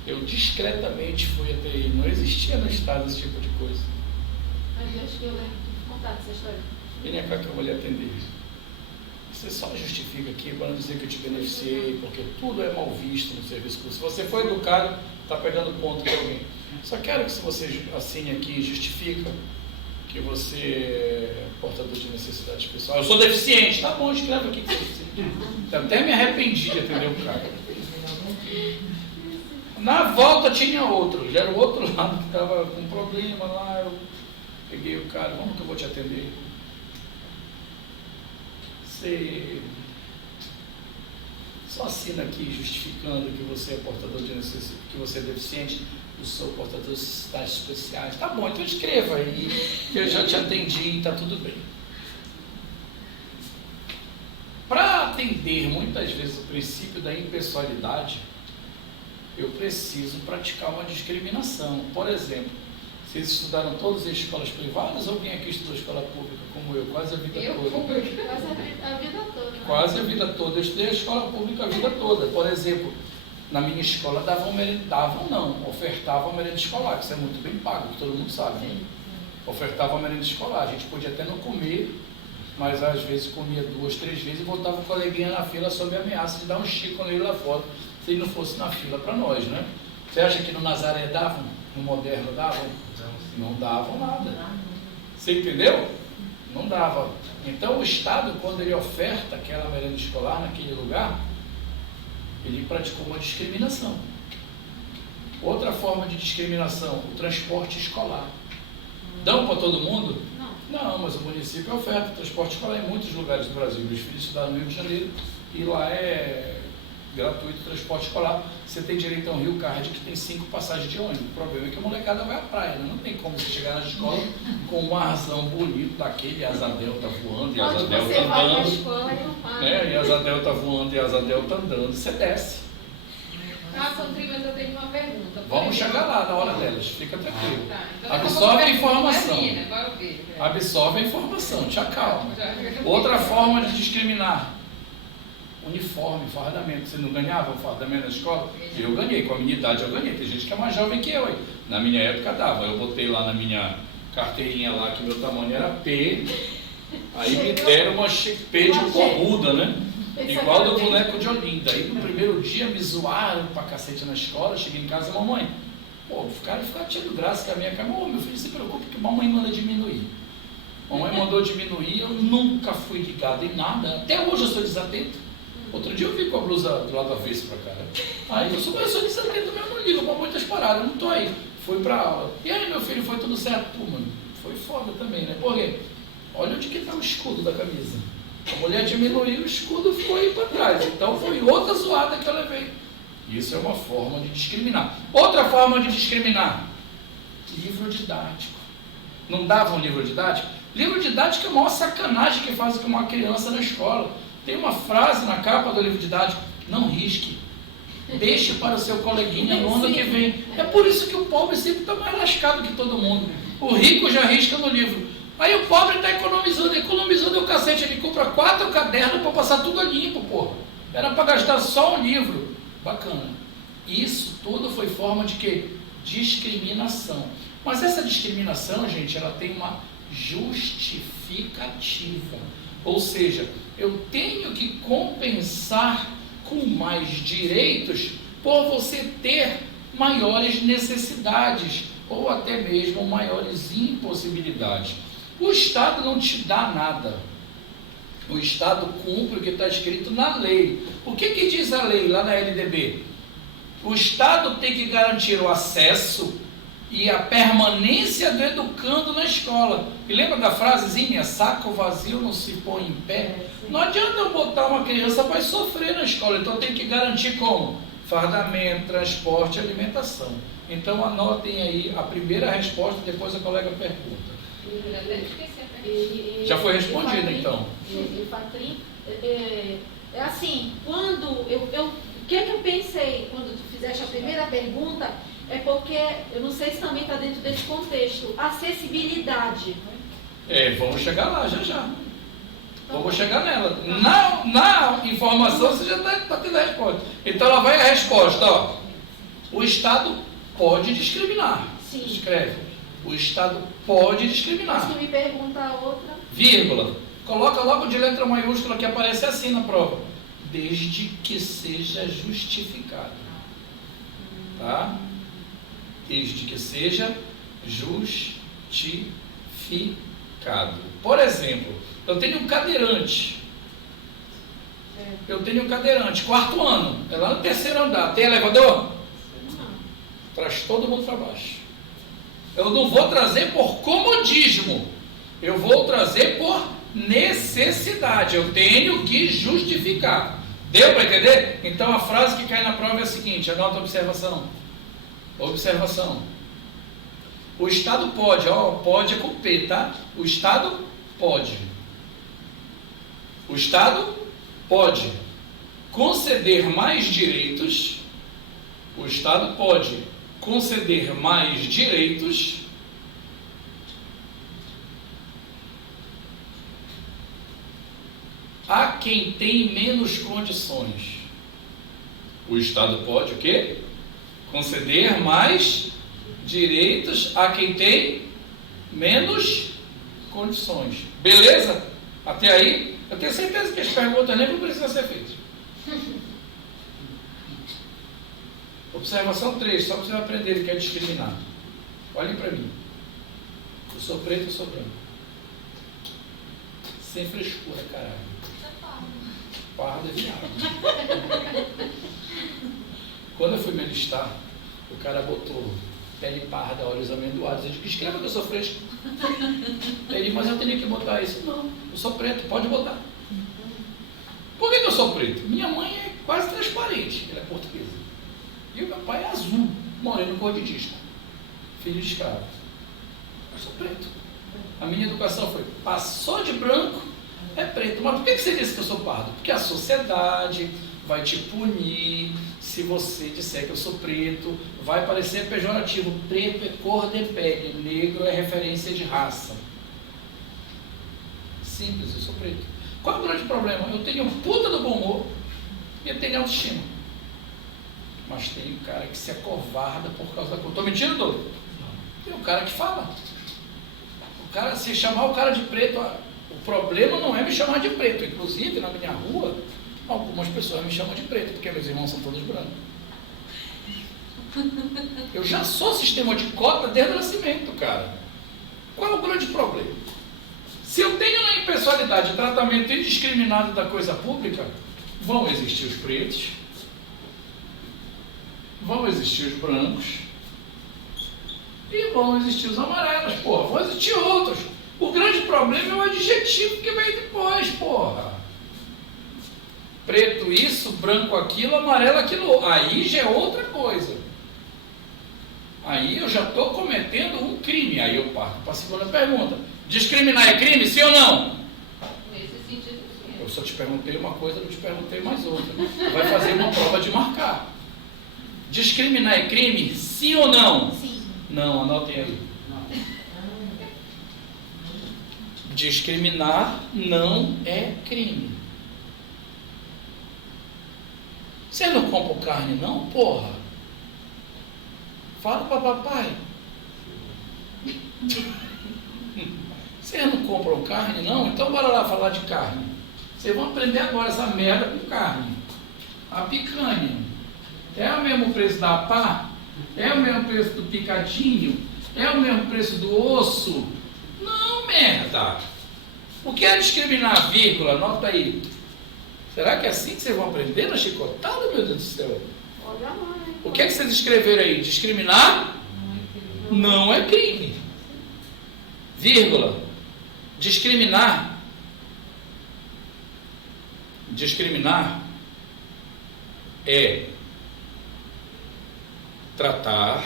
Eu discretamente fui até ele. Não existia no estado esse tipo de coisa. Mas eu acho que eu lembro de contar essa história. Vem cá que eu vou lhe atender. Você só justifica aqui para não dizer que eu te beneficiei, porque tudo é mal visto no serviço público. Se você for educado, está pegando ponto de alguém. Só quero que se você assine aqui, justifica que você é portador de necessidades pessoais. Eu sou deficiente. Tá bom, escreve aqui que você é deficiente. Eu até me arrependi de atender o cara. Na volta tinha outro, já era o outro lado que estava com problema lá. Eu peguei o cara, vamos que eu vou te atender. Você só assina aqui justificando que você é portador de necessidade, que você é deficiente, eu sou portador de necessidades especiais. Tá bom, então escreva aí, que eu já te atendi e está tudo bem. Para atender muitas vezes o princípio da impessoalidade, eu preciso praticar uma discriminação. Por exemplo, vocês estudaram todas as escolas privadas ou alguém aqui estudou escola pública como eu, quase a vida toda? Quase a vida toda. Né? Quase a vida toda. Eu estudei a escola pública a vida toda. Por exemplo, na minha escola ofertavam merenda escolar, que isso é muito bem pago, que todo mundo sabe. Né? Ofertavam merenda escolar. A gente podia até não comer, mas às vezes comia 2, 3 vezes e voltava o coleguinha na fila sob ameaça de dar um chico nele lá fora, se ele não fosse na fila para nós, né? Você acha que no Nazaré davam? No Moderno davam? Não davam nada. Você entendeu? Não dava. Então o Estado, quando ele oferta aquela merenda escolar naquele lugar, ele praticou uma discriminação. Outra forma de discriminação, o transporte escolar. Dão para todo mundo? Não, mas o município oferta transporte escolar em muitos lugares do Brasil. Meus filhos estudaram no Rio de Janeiro e lá é gratuito transporte escolar. Você tem direito a um Rio Card que tem 5 passagens de ônibus. O problema é que a molecada vai à praia, né? Não tem como você chegar na escola com um arzão bonito daquele, asa delta voando e asa Onde delta você vai para a andando. escola e não para. Né? E asa delta voando e asa delta andando, você desce. Sandrinho, mas eu tenho uma pergunta. Vamos chegar lá na hora delas, fica tranquilo. Tá, então Absorve a informação. Agora eu vejo. Absorve a informação, te acalma. Outra forma de discriminar. Uniforme, fardamento. Você não ganhava o fardamento na escola? Eu ganhei, com a minha idade eu ganhei. Tem gente que é mais jovem que eu. Hein? Na minha época dava. Eu botei lá na minha carteirinha lá que meu tamanho era P. Aí me deram uma P de corruda, né? Igual do boneco de Olinda. Aí no primeiro dia me zoaram pra cacete na escola. Cheguei em casa, mamãe. Pô, o cara ficar tirando graça com a minha cara. Meu filho, se preocupe que mamãe manda diminuir. Mamãe mandou diminuir, eu nunca fui ligado em nada. Até hoje eu sou desatento. Outro dia eu vi com a blusa do lado avesso pra cá. Aí eu sou desatento mesmo, não ligo pra muitas paradas, eu não tô aí. Fui pra aula. E aí, meu filho, foi tudo certo? Pô, mano, foi foda também, né? Por quê? Olha onde que tá o escudo da camisa. A mulher diminuiu, o escudo ficou aí para trás. Então foi outra zoada que eu levei. Isso é uma forma de discriminar. Outra forma de discriminar, livro didático. Não dava um livro didático? Livro didático é a maior sacanagem que fazem com uma criança na escola. Tem uma frase na capa do livro didático: não risque, deixe para o seu coleguinha no ano que vem. É por isso que o pobre sempre está mais lascado que todo mundo. O rico já risca no livro. Aí o pobre está economizando o cacete, ele compra 4 cadernos para passar tudo limpo, porra. Era para gastar só um livro. Bacana. Isso tudo foi forma de quê? Discriminação. Mas essa discriminação, gente, ela tem uma justificativa. Ou seja, eu tenho que compensar com mais direitos por você ter maiores necessidades ou até mesmo maiores impossibilidades. O Estado não te dá nada. O Estado cumpre o que está escrito na lei. O que diz a lei lá na LDB? O Estado tem que garantir o acesso e a permanência do educando na escola. E lembra da frasezinha? Saco vazio não se põe em pé. Não adianta eu botar uma criança para sofrer na escola. Então eu tenho que garantir como? Fardamento, transporte e alimentação. Então anotem aí a primeira resposta, depois a colega pergunta. Eu até esqueci a pergunta. Já foi respondida então. É assim, quando o que eu pensei quando tu fizeste a primeira pergunta é porque, eu não sei se também está dentro desse contexto, acessibilidade. Vamos chegar lá já. Vamos chegar nela. Na informação você já está tendo a resposta. Então lá vai a resposta, ó. O Estado pode discriminar. Sim. Escreve. O Estado pode discriminar. Mas tu me pergunta a outra. Vírgula. Coloca logo de letra maiúscula que aparece assim na prova. Desde que seja justificado. Tá? Desde que seja justificado. Por exemplo, eu tenho um cadeirante. Quarto ano. É lá no terceiro andar. Tem elevador? Não. Traz todo mundo para baixo. Eu não vou trazer por comodismo. Eu vou trazer por necessidade. Eu tenho que justificar. Deu para entender? Então a frase que cai na prova é a seguinte. Anota a observação. Observação. O Estado pode, pode é com P, tá? O Estado pode. O Estado pode conceder mais direitos. O Estado pode conceder mais direitos a quem tem menos condições. O Estado pode o quê? Conceder mais direitos a quem tem menos condições. Beleza? Até aí, eu tenho certeza que as perguntas nem precisam ser feitas. Observação 3, só para vocês aprenderem que é discriminar. Olhem para mim. Eu sou preto, eu sou branco. Sem frescura, caralho. Pardo é viado. Quando eu fui me alistar, o cara botou pele parda, olhos amendoados. Eu disse, escreva que eu sou fresco. Ele, mas eu teria que botar isso. Não, eu sou preto, pode botar. Por que eu sou preto? Minha mãe é quase transparente, ela é portuguesa. E o meu pai é azul, moreno cor de disco. Filho de escravo. Eu sou preto. A minha educação foi, passou de branco, é preto. Mas por que você disse que eu sou pardo? Porque a sociedade vai te punir se você disser que eu sou preto. Vai parecer pejorativo. Preto é cor de pele, negro é referência de raça. Simples, eu sou preto. Qual é o grande problema? Eu tenho puta do bom humor e eu tenho autoestima. Mas tem um cara que se acovarda por causa da cor. Estou mentindo, Doutor? Tem um cara que fala. O cara, se chamar o cara de preto, o problema não é me chamar de preto. Inclusive, na minha rua, algumas pessoas me chamam de preto, porque meus irmãos são todos brancos. Eu já sou sistema de cota desde o nascimento, cara. Qual é o grande problema? Se eu tenho na impessoalidade tratamento indiscriminado da coisa pública, vão existir os pretos, vão existir os brancos e vão existir os amarelos, porra. Vão existir outros. O grande problema é o adjetivo que vem depois, porra. Preto isso, branco aquilo, amarelo aquilo. Aí já é outra coisa. Aí eu já estou cometendo um crime. Aí eu parto para a segunda pergunta. Discriminar é crime, sim ou não? Nesse sentido, sim. Eu só te perguntei uma coisa, não te perguntei mais outra. Vai fazer uma prova de marcar. Discriminar é crime, sim ou não? Sim. Não, anotem aí. Discriminar não é crime. Você não compra carne não, porra? Fala para papai. Vocês não compram carne não? Então bora lá falar de carne. Vocês vão aprender agora essa merda com carne. A picanha. É o mesmo preço da pá? É o mesmo preço do picadinho? É o mesmo preço do osso? Não, meu merda! O que é discriminar, vírgula? Anota aí. Será que é assim que vocês vão aprender na chicotada, meu Deus do céu? Olha lá, hein? O que é que vocês escreveram aí? Discriminar não é crime. Vírgula. Discriminar. Discriminar é tratar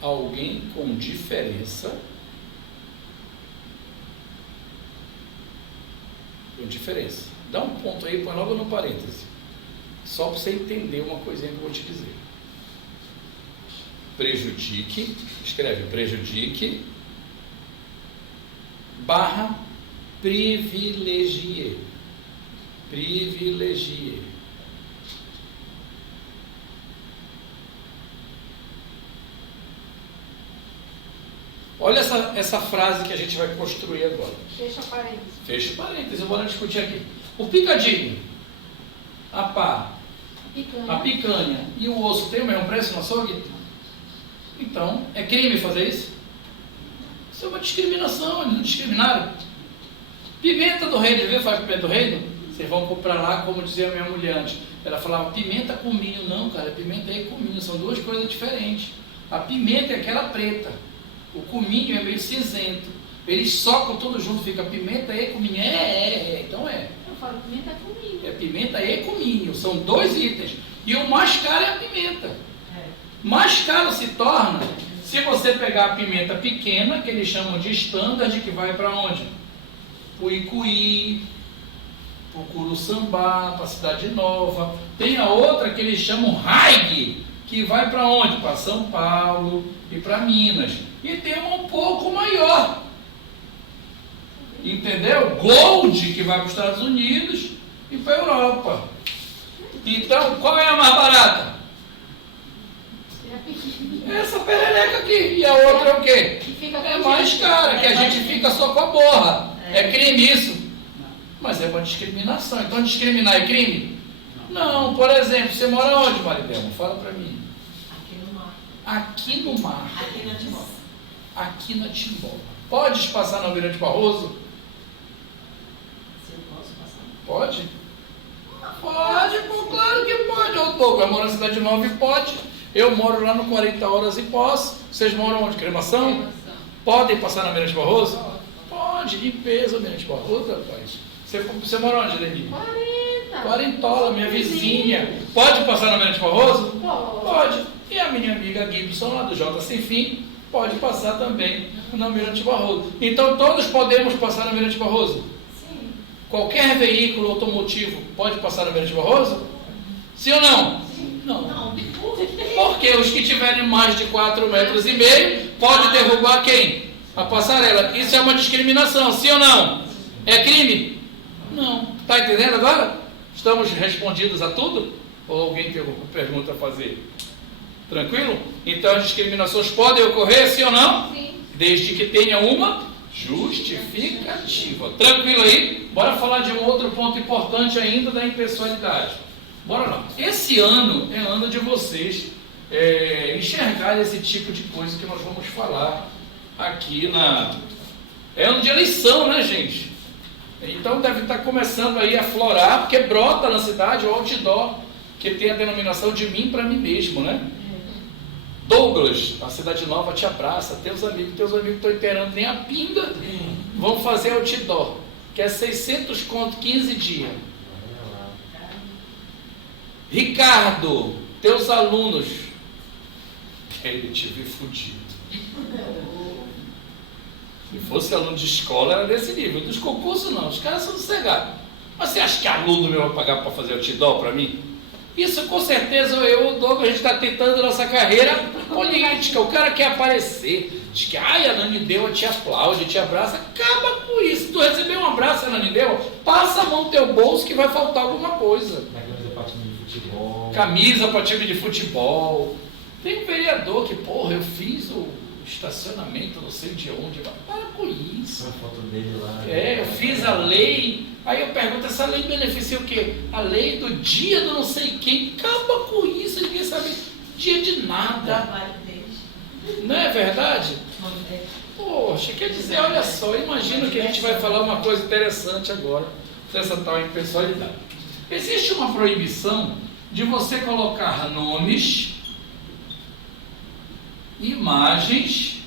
alguém com diferença, Dá um ponto aí, põe logo no parêntese. Só para você entender uma coisinha que eu vou te dizer. Prejudique, escreve prejudique, barra privilegie. Privilegie. Olha essa frase que a gente vai construir agora. Fecha parênteses. Fecha parênteses, eu vou discutir aqui. O picadinho, a pá, a picanha e o osso tem o mesmo preço no açougue? Então, é crime fazer isso? Isso é uma discriminação, eles não discriminaram. Pimenta do reino, viu? Faz pimenta do reino? Vocês vão comprar lá, como dizia a minha mulher antes. Ela falava pimenta com milho. Não, cara, pimenta e cominho são duas coisas diferentes. A pimenta é aquela preta. O cominho é meio cinzento. Eles socam tudo junto, fica pimenta e cominho. Então é. Eu falo pimenta com milho. É pimenta e cominho. São dois itens. E o mais caro é a pimenta. Mais caro se torna se você pegar a pimenta pequena, que eles chamam de standard, que vai para onde? Para o Icuí, para o Curuçambá, para a Cidade Nova. Tem a outra que eles chamam Haig, que vai para onde? Para São Paulo e para Minas. E tem uma um pouco maior. Entendeu? Gold, que vai para os Estados Unidos e para a Europa. Então, qual é a mais barata? Essa perereca aqui. E a outra é o quê? É mais cara, que a gente fica só com a borra. É crime isso? Mas é uma discriminação. Então discriminar é crime? Não. Por exemplo, você mora onde, Maridelma? Fala pra mim. Aqui no mar. Aqui no mar. Aqui na Timóteo. Aqui na Timbola. Podes passar no Almirante Barroso? Se eu posso passar? Pode? Pode, pô, claro que pode. Eu moro na Cidade Nova e pode. Eu moro lá no 40 Horas e posso. Vocês moram onde? Cremação? Podem passar no Almirante Barroso? Pode. Limpeza, Almirante Barroso, rapaz. Você mora onde, Leni? 40, minha vizinha. Pode passar no Almirante Barroso? Pode. E a minha amiga Gibson, lá do J Sem Fim, pode passar também no Almirante Barroso. Então todos podemos passar no Almirante Barroso? Sim. Qualquer veículo automotivo pode passar no Almirante Barroso? Sim ou não? Sim. Não. Porque os que tiverem mais de 4,5 metros pode derrubar quem? A passarela. Isso é uma discriminação, sim ou não? É crime? Não. Está entendendo agora? Estamos respondidos a tudo? Ou alguém tem alguma pergunta a fazer? Tranquilo? Então as discriminações podem ocorrer, sim ou não? Sim. Desde que tenha uma justificativa. Tranquilo aí? Bora falar de um outro ponto importante ainda da impessoalidade. Bora lá. Esse ano é ano de vocês enxergar esse tipo de coisa que nós vamos falar aqui É ano de eleição, né, gente? Então deve estar começando aí a florar, porque brota na cidade o outdoor, que tem a denominação de mim para mim mesmo, né? Douglas, a Cidade Nova te abraça, teus amigos estão inteirando nem a pinga, vão fazer outdoor, que é 600 conto, 15 dias. Ricardo, teus alunos, ele te viu fudido. Se fosse aluno de escola, era desse nível. Dos concursos, não. Os caras são sossegados. Mas você acha que aluno meu vai pagar para fazer outdoor para mim? Isso, com certeza, eu e o Douglas, a gente está tentando a nossa carreira política. O cara quer aparecer. Diz que, a Nanideu te aplaude, te abraça. Acaba com isso. Tu receber um abraço, Nanideu, passa a mão no teu bolso que vai faltar alguma coisa. Camisa para time de futebol. Tem um vereador que, porra, eu fiz estacionamento, não sei de onde. Para com isso. A foto dele lá. Eu fiz a lei, aí eu pergunto, essa lei beneficia o quê? A lei do dia do não sei quem. Acaba com isso, ninguém sabe dia de O nada. trabalho deles. Não é verdade? O nome deles. Poxa, quer dizer, olha só, imagina que a gente vai falar uma coisa interessante agora, dessa tal impessoalidade. Existe uma proibição de você colocar nomes, imagens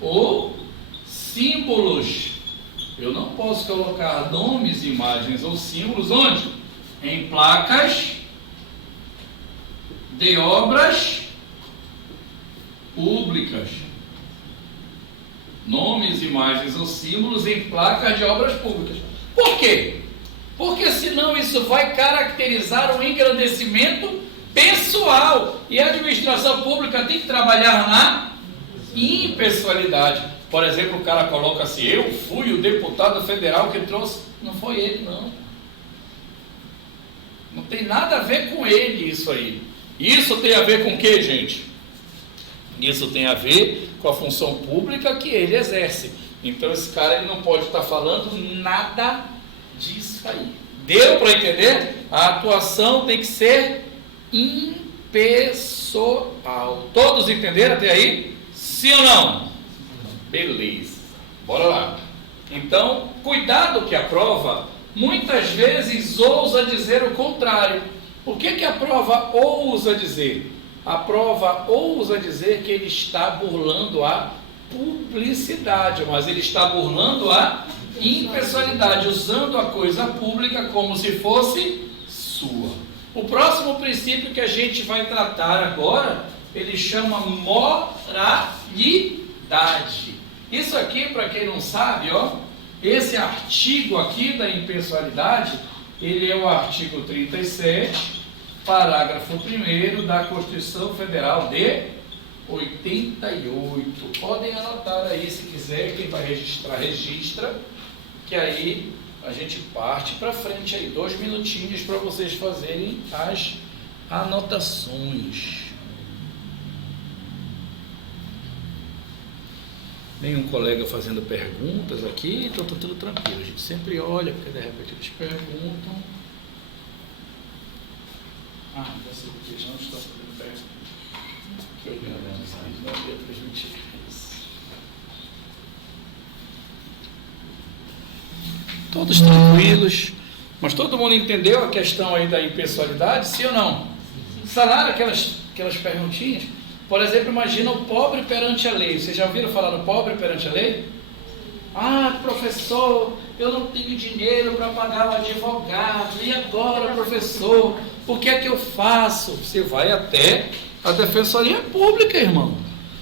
ou símbolos. Eu não posso colocar nomes, imagens ou símbolos onde? Em placas de obras públicas. Nomes, imagens ou símbolos em placas de obras públicas. Por quê? Porque senão isso vai caracterizar o engrandecimento pessoal. E a administração pública tem que trabalhar na impessoalidade. Por exemplo, o cara coloca assim, eu fui o deputado federal que trouxe. Não foi ele, não. Não tem nada a ver com ele isso aí. Isso tem a ver com o quê, gente? Isso tem a ver com a função pública que ele exerce. Então esse cara ele não pode estar falando nada disso aí. Deu para entender? A atuação tem que ser impessoal. Todos entenderam até aí? Sim ou não? Beleza. Bora lá. Então, cuidado que a prova muitas vezes ousa dizer o contrário. O que a prova ousa dizer? A prova ousa dizer que ele está burlando a publicidade, mas ele está burlando a impessoalidade, usando a coisa pública como se fosse sua. O próximo princípio que a gente vai tratar agora, ele chama moralidade. Isso aqui, para quem não sabe, esse artigo aqui da impessoalidade, ele é o artigo 37, parágrafo 1º da Constituição Federal de 88. Podem anotar aí se quiser, quem vai registrar, registra, que aí a gente parte para frente aí, 2 minutinhos para vocês fazerem as anotações. Nenhum colega fazendo perguntas aqui, então está tudo tranquilo. A gente sempre olha, porque de repente eles perguntam. Você porque não está fazendo perguntas. Que eu não ia transmitir isso. Todos tranquilos, mas todo mundo entendeu a questão aí da impessoalidade, sim ou não? Salaram aquelas perguntinhas? Por exemplo, imagina o pobre perante a lei. Vocês já ouviram falar no pobre perante a lei? Professor, eu não tenho dinheiro para pagar o advogado. E agora, professor, o que é que eu faço? Você vai até a Defensoria Pública, irmão.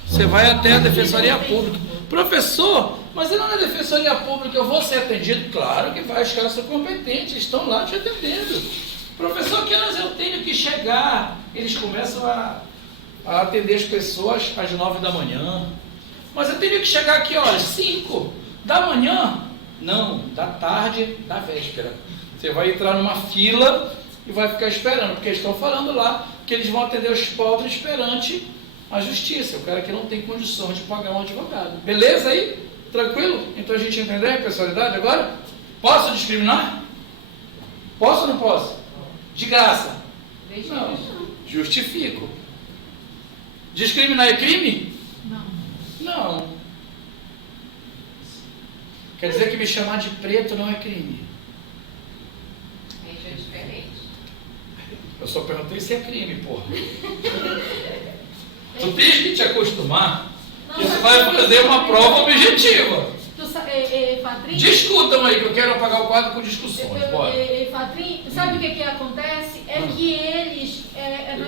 Você vai até a Defensoria Pública. Professor, mas na Defensoria Pública eu vou ser atendido? Claro que vai, os caras são competentes, estão lá te atendendo. Professor, que horas eu tenho que chegar? Eles começam a atender as pessoas às 9 da manhã. Mas eu tenho que chegar aqui, olha, 5 da manhã? Não, da tarde, da véspera. Você vai entrar numa fila e vai ficar esperando, porque eles estão falando lá que eles vão atender os pobres perante a justiça, o cara que não tem condições de pagar um advogado. Beleza aí? Tranquilo? Então a gente entendeu a impessoalidade agora? Posso discriminar? Posso ou não posso? De graça? Não. Justifico. Discriminar é crime? Não. Quer dizer que me chamar de preto não é crime. Isso é diferente. Eu só perguntei se é crime, porra. Tu tens que te acostumar que tu vai fazer uma prova objetiva. Fatrim, Discutam aí, que eu quero apagar o quadro com discussões. Bora. Fatrim, sabe o que acontece? É que eles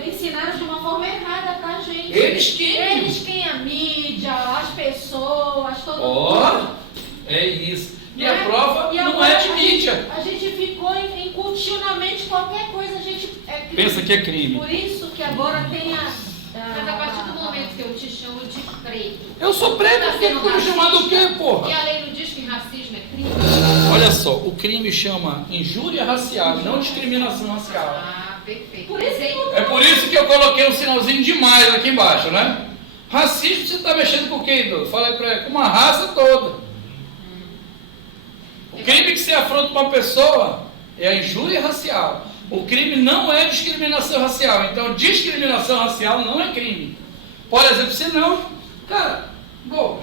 ensinaram de uma forma errada pra gente. Eles quem? Eles quem? A mídia, as pessoas, todo mundo. É isso. E a prova não é de mídia. A gente ficou incutindo na mente qualquer coisa, a gente pensa que é crime. Por isso que agora tem Mas a partir do momento que eu te chamo de preto. Eu sou preto, por que eu me chamar do quê, porra? E a lei não diz que racismo é crime? Olha só, o crime chama injúria racial, não discriminação racial. Perfeito. Por isso é por isso que eu coloquei um sinalzinho demais aqui embaixo, né? Racismo, você está mexendo com quem, Douglas? Fala aí para ele, com uma raça toda. O crime que você afronta uma pessoa é a injúria racial. O crime não é discriminação racial. Então, discriminação racial não é crime. Por exemplo, se não, cara, bom,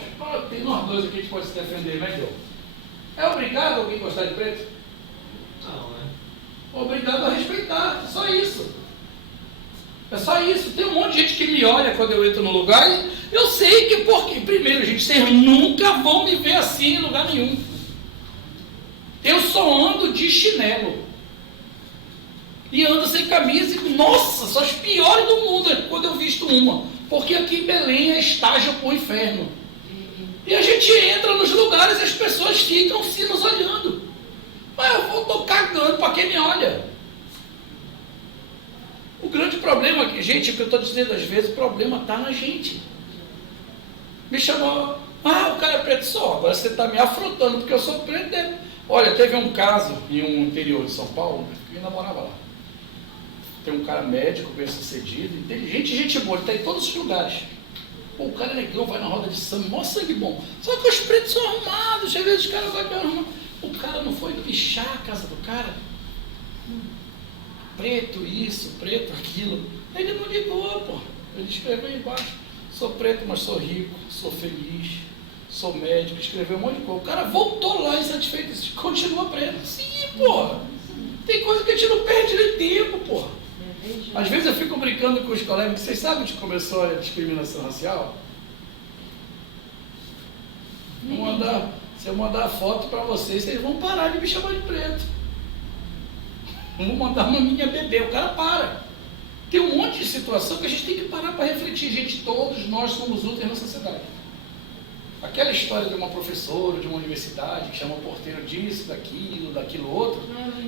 tem nós dois aqui que pode se defender, né, João? É obrigado alguém gostar de preto? Não, né? Obrigado a respeitar, só isso. É só isso. Tem um monte de gente que me olha quando eu entro no lugar e eu sei que, porque, primeiro, gente, vocês nunca vão me ver assim em lugar nenhum. Eu só ando de chinelo. E ando sem camisa e, nossa, são as piores do mundo quando eu visto uma. Porque aqui em Belém é estágio pro inferno. E a gente entra nos lugares e as pessoas ficam se nos olhando. Mas eu estou cagando para quem me olha. O grande problema aqui, gente, o que eu estou dizendo às vezes, o problema está na gente. Me chamou, o cara é preto só, agora você está me afrontando porque eu sou preto. Olha, teve um caso em um interior de São Paulo, que eu namorava lá. Tem um cara médico, bem sucedido, inteligente, gente boa, ele está em todos os lugares. Pô, o cara é negão, vai na roda de samba, mó sangue bom. Só que os pretos são arrumados, às vezes os caras vão arrumar. O cara não foi pichar a casa do cara. Preto isso, preto aquilo. Ele não ligou, pô. Ele escreveu aí embaixo. Sou preto, mas sou rico, sou feliz, sou médico, escreveu um monte de coisa. O cara voltou lá insatisfeito, disse, continua preto. Sim, pô. Tem coisa que a gente não perde nem tempo, pô. Às vezes eu fico brincando com os colegas, vocês sabem onde começou a discriminação racial? Se eu mandar a foto para vocês vão parar de me chamar de preto. Vou mandar uma minha bebê, o cara para. Tem um monte de situação que a gente tem que parar para refletir. Gente, todos nós somos úteis na sociedade. Aquela história de uma professora de uma universidade que chama o porteiro disso, daquilo outro,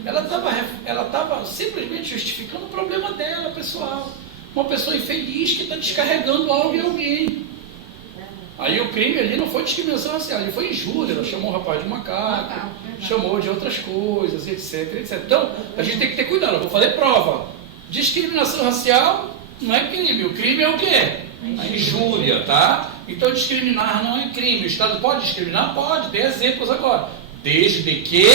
ela estava simplesmente justificando o problema dela, pessoal. Uma pessoa infeliz que está descarregando algo em alguém. Aí o crime ali não foi discriminação racial, ele foi injúria. Ela chamou o rapaz de macaco, chamou de outras coisas, etc, etc. Então, a gente tem que ter cuidado. Eu vou fazer prova. Discriminação racial não é crime. O crime é o quê? A injúria, tá? Então, discriminar não é crime. O Estado pode discriminar? Pode. Tem exemplos agora. Desde que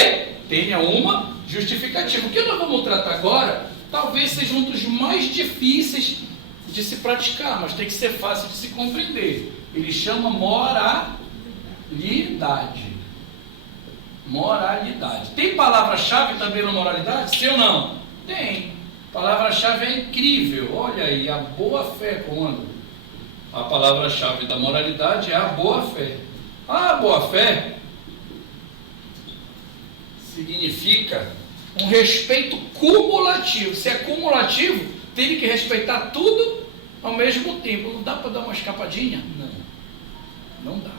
tenha uma justificativa. O que nós vamos tratar agora, talvez seja um dos mais difíceis de se praticar, mas tem que ser fácil de se compreender. Ele chama moralidade. Moralidade. Tem palavra-chave também na moralidade? Sim ou não? Tem. Palavra-chave é incrível. Olha aí, a boa-fé, comando. A palavra-chave da moralidade é a boa-fé. A boa-fé significa um respeito cumulativo. Se é cumulativo, tem que respeitar tudo ao mesmo tempo. Não dá para dar uma escapadinha? Não dá.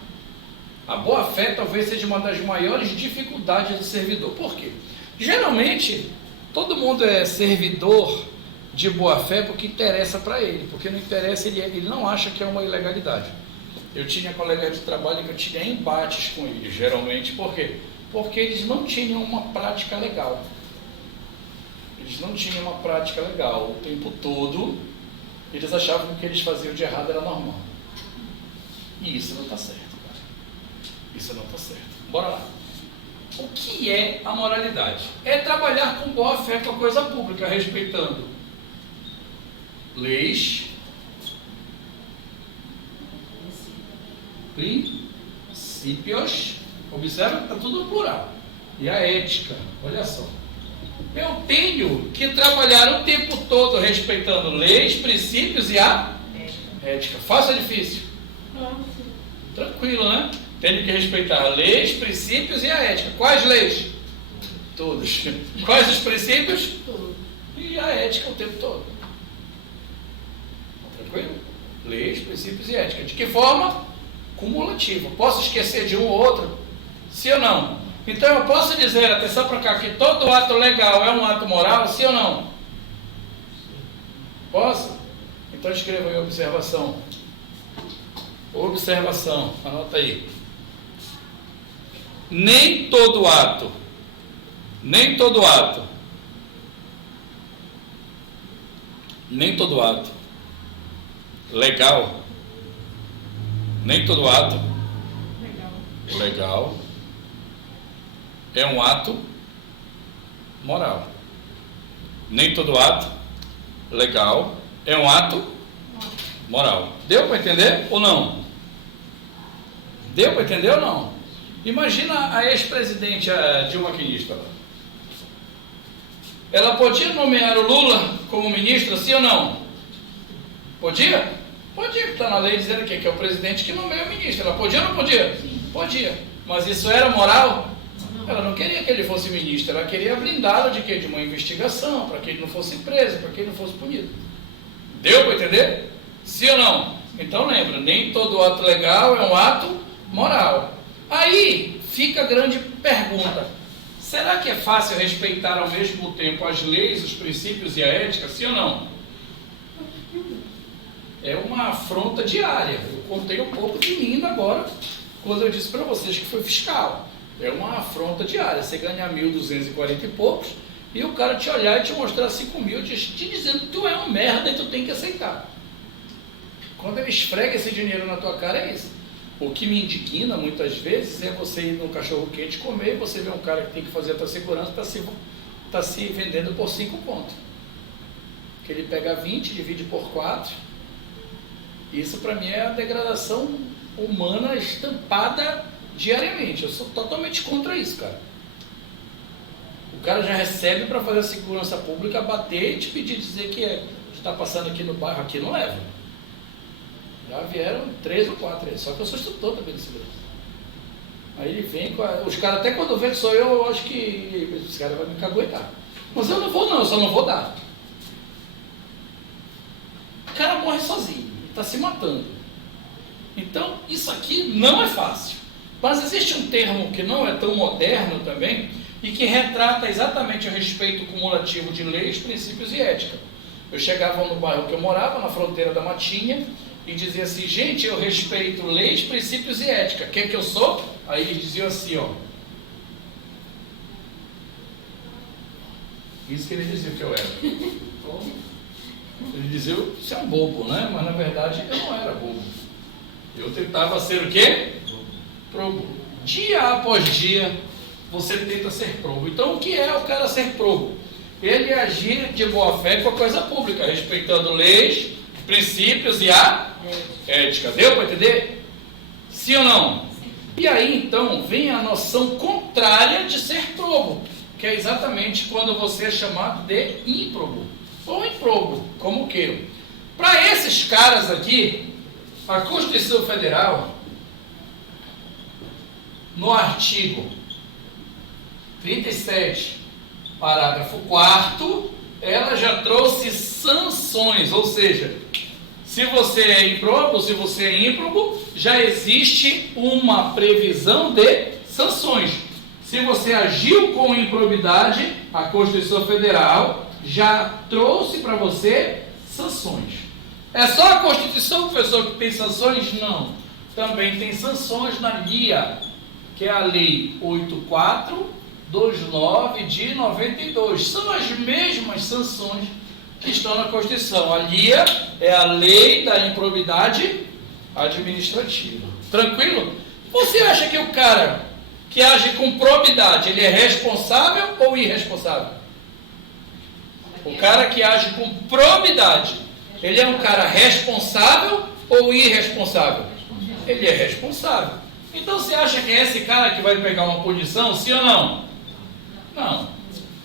A boa-fé talvez seja uma das maiores dificuldades do servidor. Por quê? Geralmente, todo mundo é servidor de boa-fé porque interessa para ele. Porque não interessa, ele não acha que é uma ilegalidade. Eu tinha colegas de trabalho que eu tinha embates com eles, geralmente. Por quê? Porque eles não tinham uma prática legal. Eles não tinham uma prática legal. O tempo todo, eles achavam que o que eles faziam de errado era normal. E isso não está certo, cara. Isso não está certo. Bora lá. O que é a moralidade? É trabalhar com boa fé com a coisa pública, respeitando leis, princípios, observa que está tudo no plural, e a ética, olha só. Eu tenho que trabalhar o tempo todo respeitando leis, princípios e a ética. Fácil ou difícil? Tranquilo, né? Tenho que respeitar leis, princípios e a ética. Quais leis? Todos. Quais os princípios? Todos. E a ética o tempo todo. Tranquilo? Leis, princípios e ética. De que forma? Cumulativa. Posso esquecer de um ou outro? Sim ou não? Então eu posso dizer, atenção para cá, que todo ato legal é um ato moral? Sim ou não? Posso? Então escreva aí observação. Observação, anota aí. Nem todo ato legal Nem todo ato Legal. legal é um ato moral. Nem todo ato legal é um ato moral. Deu para entender ou não? Deu para entender ou não? Imagina a ex-presidente Dilma Quinista. Ela podia nomear o Lula como ministro, sim ou não? Podia? Podia, porque está na lei dizendo que é o presidente que nomeia o ministro. Ela podia ou não podia? Podia. Mas isso era moral? Ela não queria que ele fosse ministro, ela queria blindá-lo de quê? De uma investigação, para que ele não fosse preso, para que ele não fosse punido. Deu para entender? Sim ou não? Então lembra, nem todo ato legal é um ato moral. Aí fica a grande pergunta: será que é fácil respeitar ao mesmo tempo as leis, os princípios e a ética? Sim ou não? É uma afronta diária. Eu contei um pouco de mim agora, quando eu disse para vocês que foi fiscal. É uma afronta diária. Você ganha 1.240 e poucos, e o cara te olhar e te mostrar 5.000, te dizendo que tu é um merda e tu tem que aceitar. Quando ele esfrega esse dinheiro na tua cara, é isso. O que me indigna muitas vezes é você ir num cachorro quente comer e você vê um cara que tem que fazer a tua segurança, está se vendendo por 5 pontos. Que ele pega 20, divide por 4. Isso para mim é a degradação humana estampada diariamente. Eu sou totalmente contra isso, cara. O cara já recebe para fazer a segurança pública, bater e te pedir, dizer que está passando aqui no bairro, aqui não leva. Já vieram 3 ou 4, só que eu sou instrutor também de segurança. Aí ele vem com os caras, até quando vê que sou eu acho que esse cara vai me caguetar. Mas eu não vou não, eu só não vou dar. O cara morre sozinho, está se matando. Então, isso aqui não é fácil. Mas existe um termo que não é tão moderno também e que retrata exatamente o respeito cumulativo de leis, princípios e ética. Eu chegava no bairro que eu morava, na fronteira da Matinha, e dizia assim: gente, eu respeito leis, princípios e ética. Quem que eu sou? Aí eles diziam assim, ó. Isso que eles diziam que eu era. Eles diziam, você é um bobo, né? Mas na verdade eu não era bobo. Eu tentava ser o quê? Probo. Dia após dia você tenta ser probo. Então o que é o cara ser probo? Ele agir de boa fé com a coisa pública, respeitando leis, princípios e a ética. Deu para entender? Sim ou não? Sim. E aí então vem a noção contrária de ser probo, que é exatamente quando você é chamado de ímprobo ou improbo, como queiram. Para esses caras aqui, a Constituição Federal, no artigo 37, parágrafo 4º, ela já trouxe sanções, ou seja, se você é improbo, se você é ímprobo, já existe uma previsão de sanções. Se você agiu com improbidade, a Constituição Federal já trouxe para você sanções. É só a Constituição, professor, que tem sanções? Não. Também tem sanções na LIA, que é a Lei 8429 de 92. São as mesmas sanções que estão na Constituição. A LIA é a Lei da Improbidade Administrativa. Tranquilo? Você acha que o cara que age com probidade, ele é responsável ou irresponsável? O cara que age com probidade, ele é um cara responsável ou irresponsável? Ele é responsável. Então você acha que é esse cara que vai pegar uma punição, sim ou não? Não.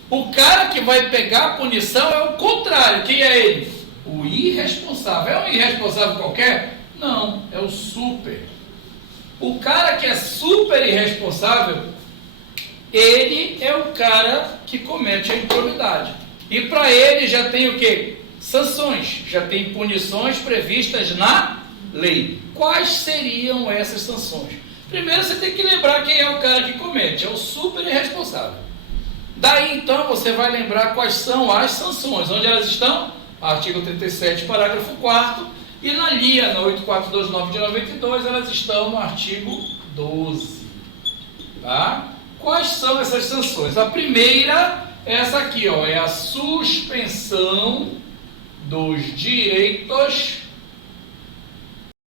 O cara que vai pegar a punição é o contrário. Quem é ele? O irresponsável. É um irresponsável qualquer? Não, é o super. O cara que é super irresponsável, ele é o cara que comete a improbidade. E para ele já tem o quê? Sanções. Já tem punições previstas na lei. Quais seriam essas sanções? Primeiro você tem que lembrar quem é o cara que comete. É o super irresponsável. Daí então você vai lembrar quais são as sanções. Onde elas estão? Artigo 37, parágrafo 4º. E na LIA, na 8429 de 92, elas estão no artigo 12. Tá? Quais são essas sanções? A primeira é essa aqui, ó, é a suspensão dos direitos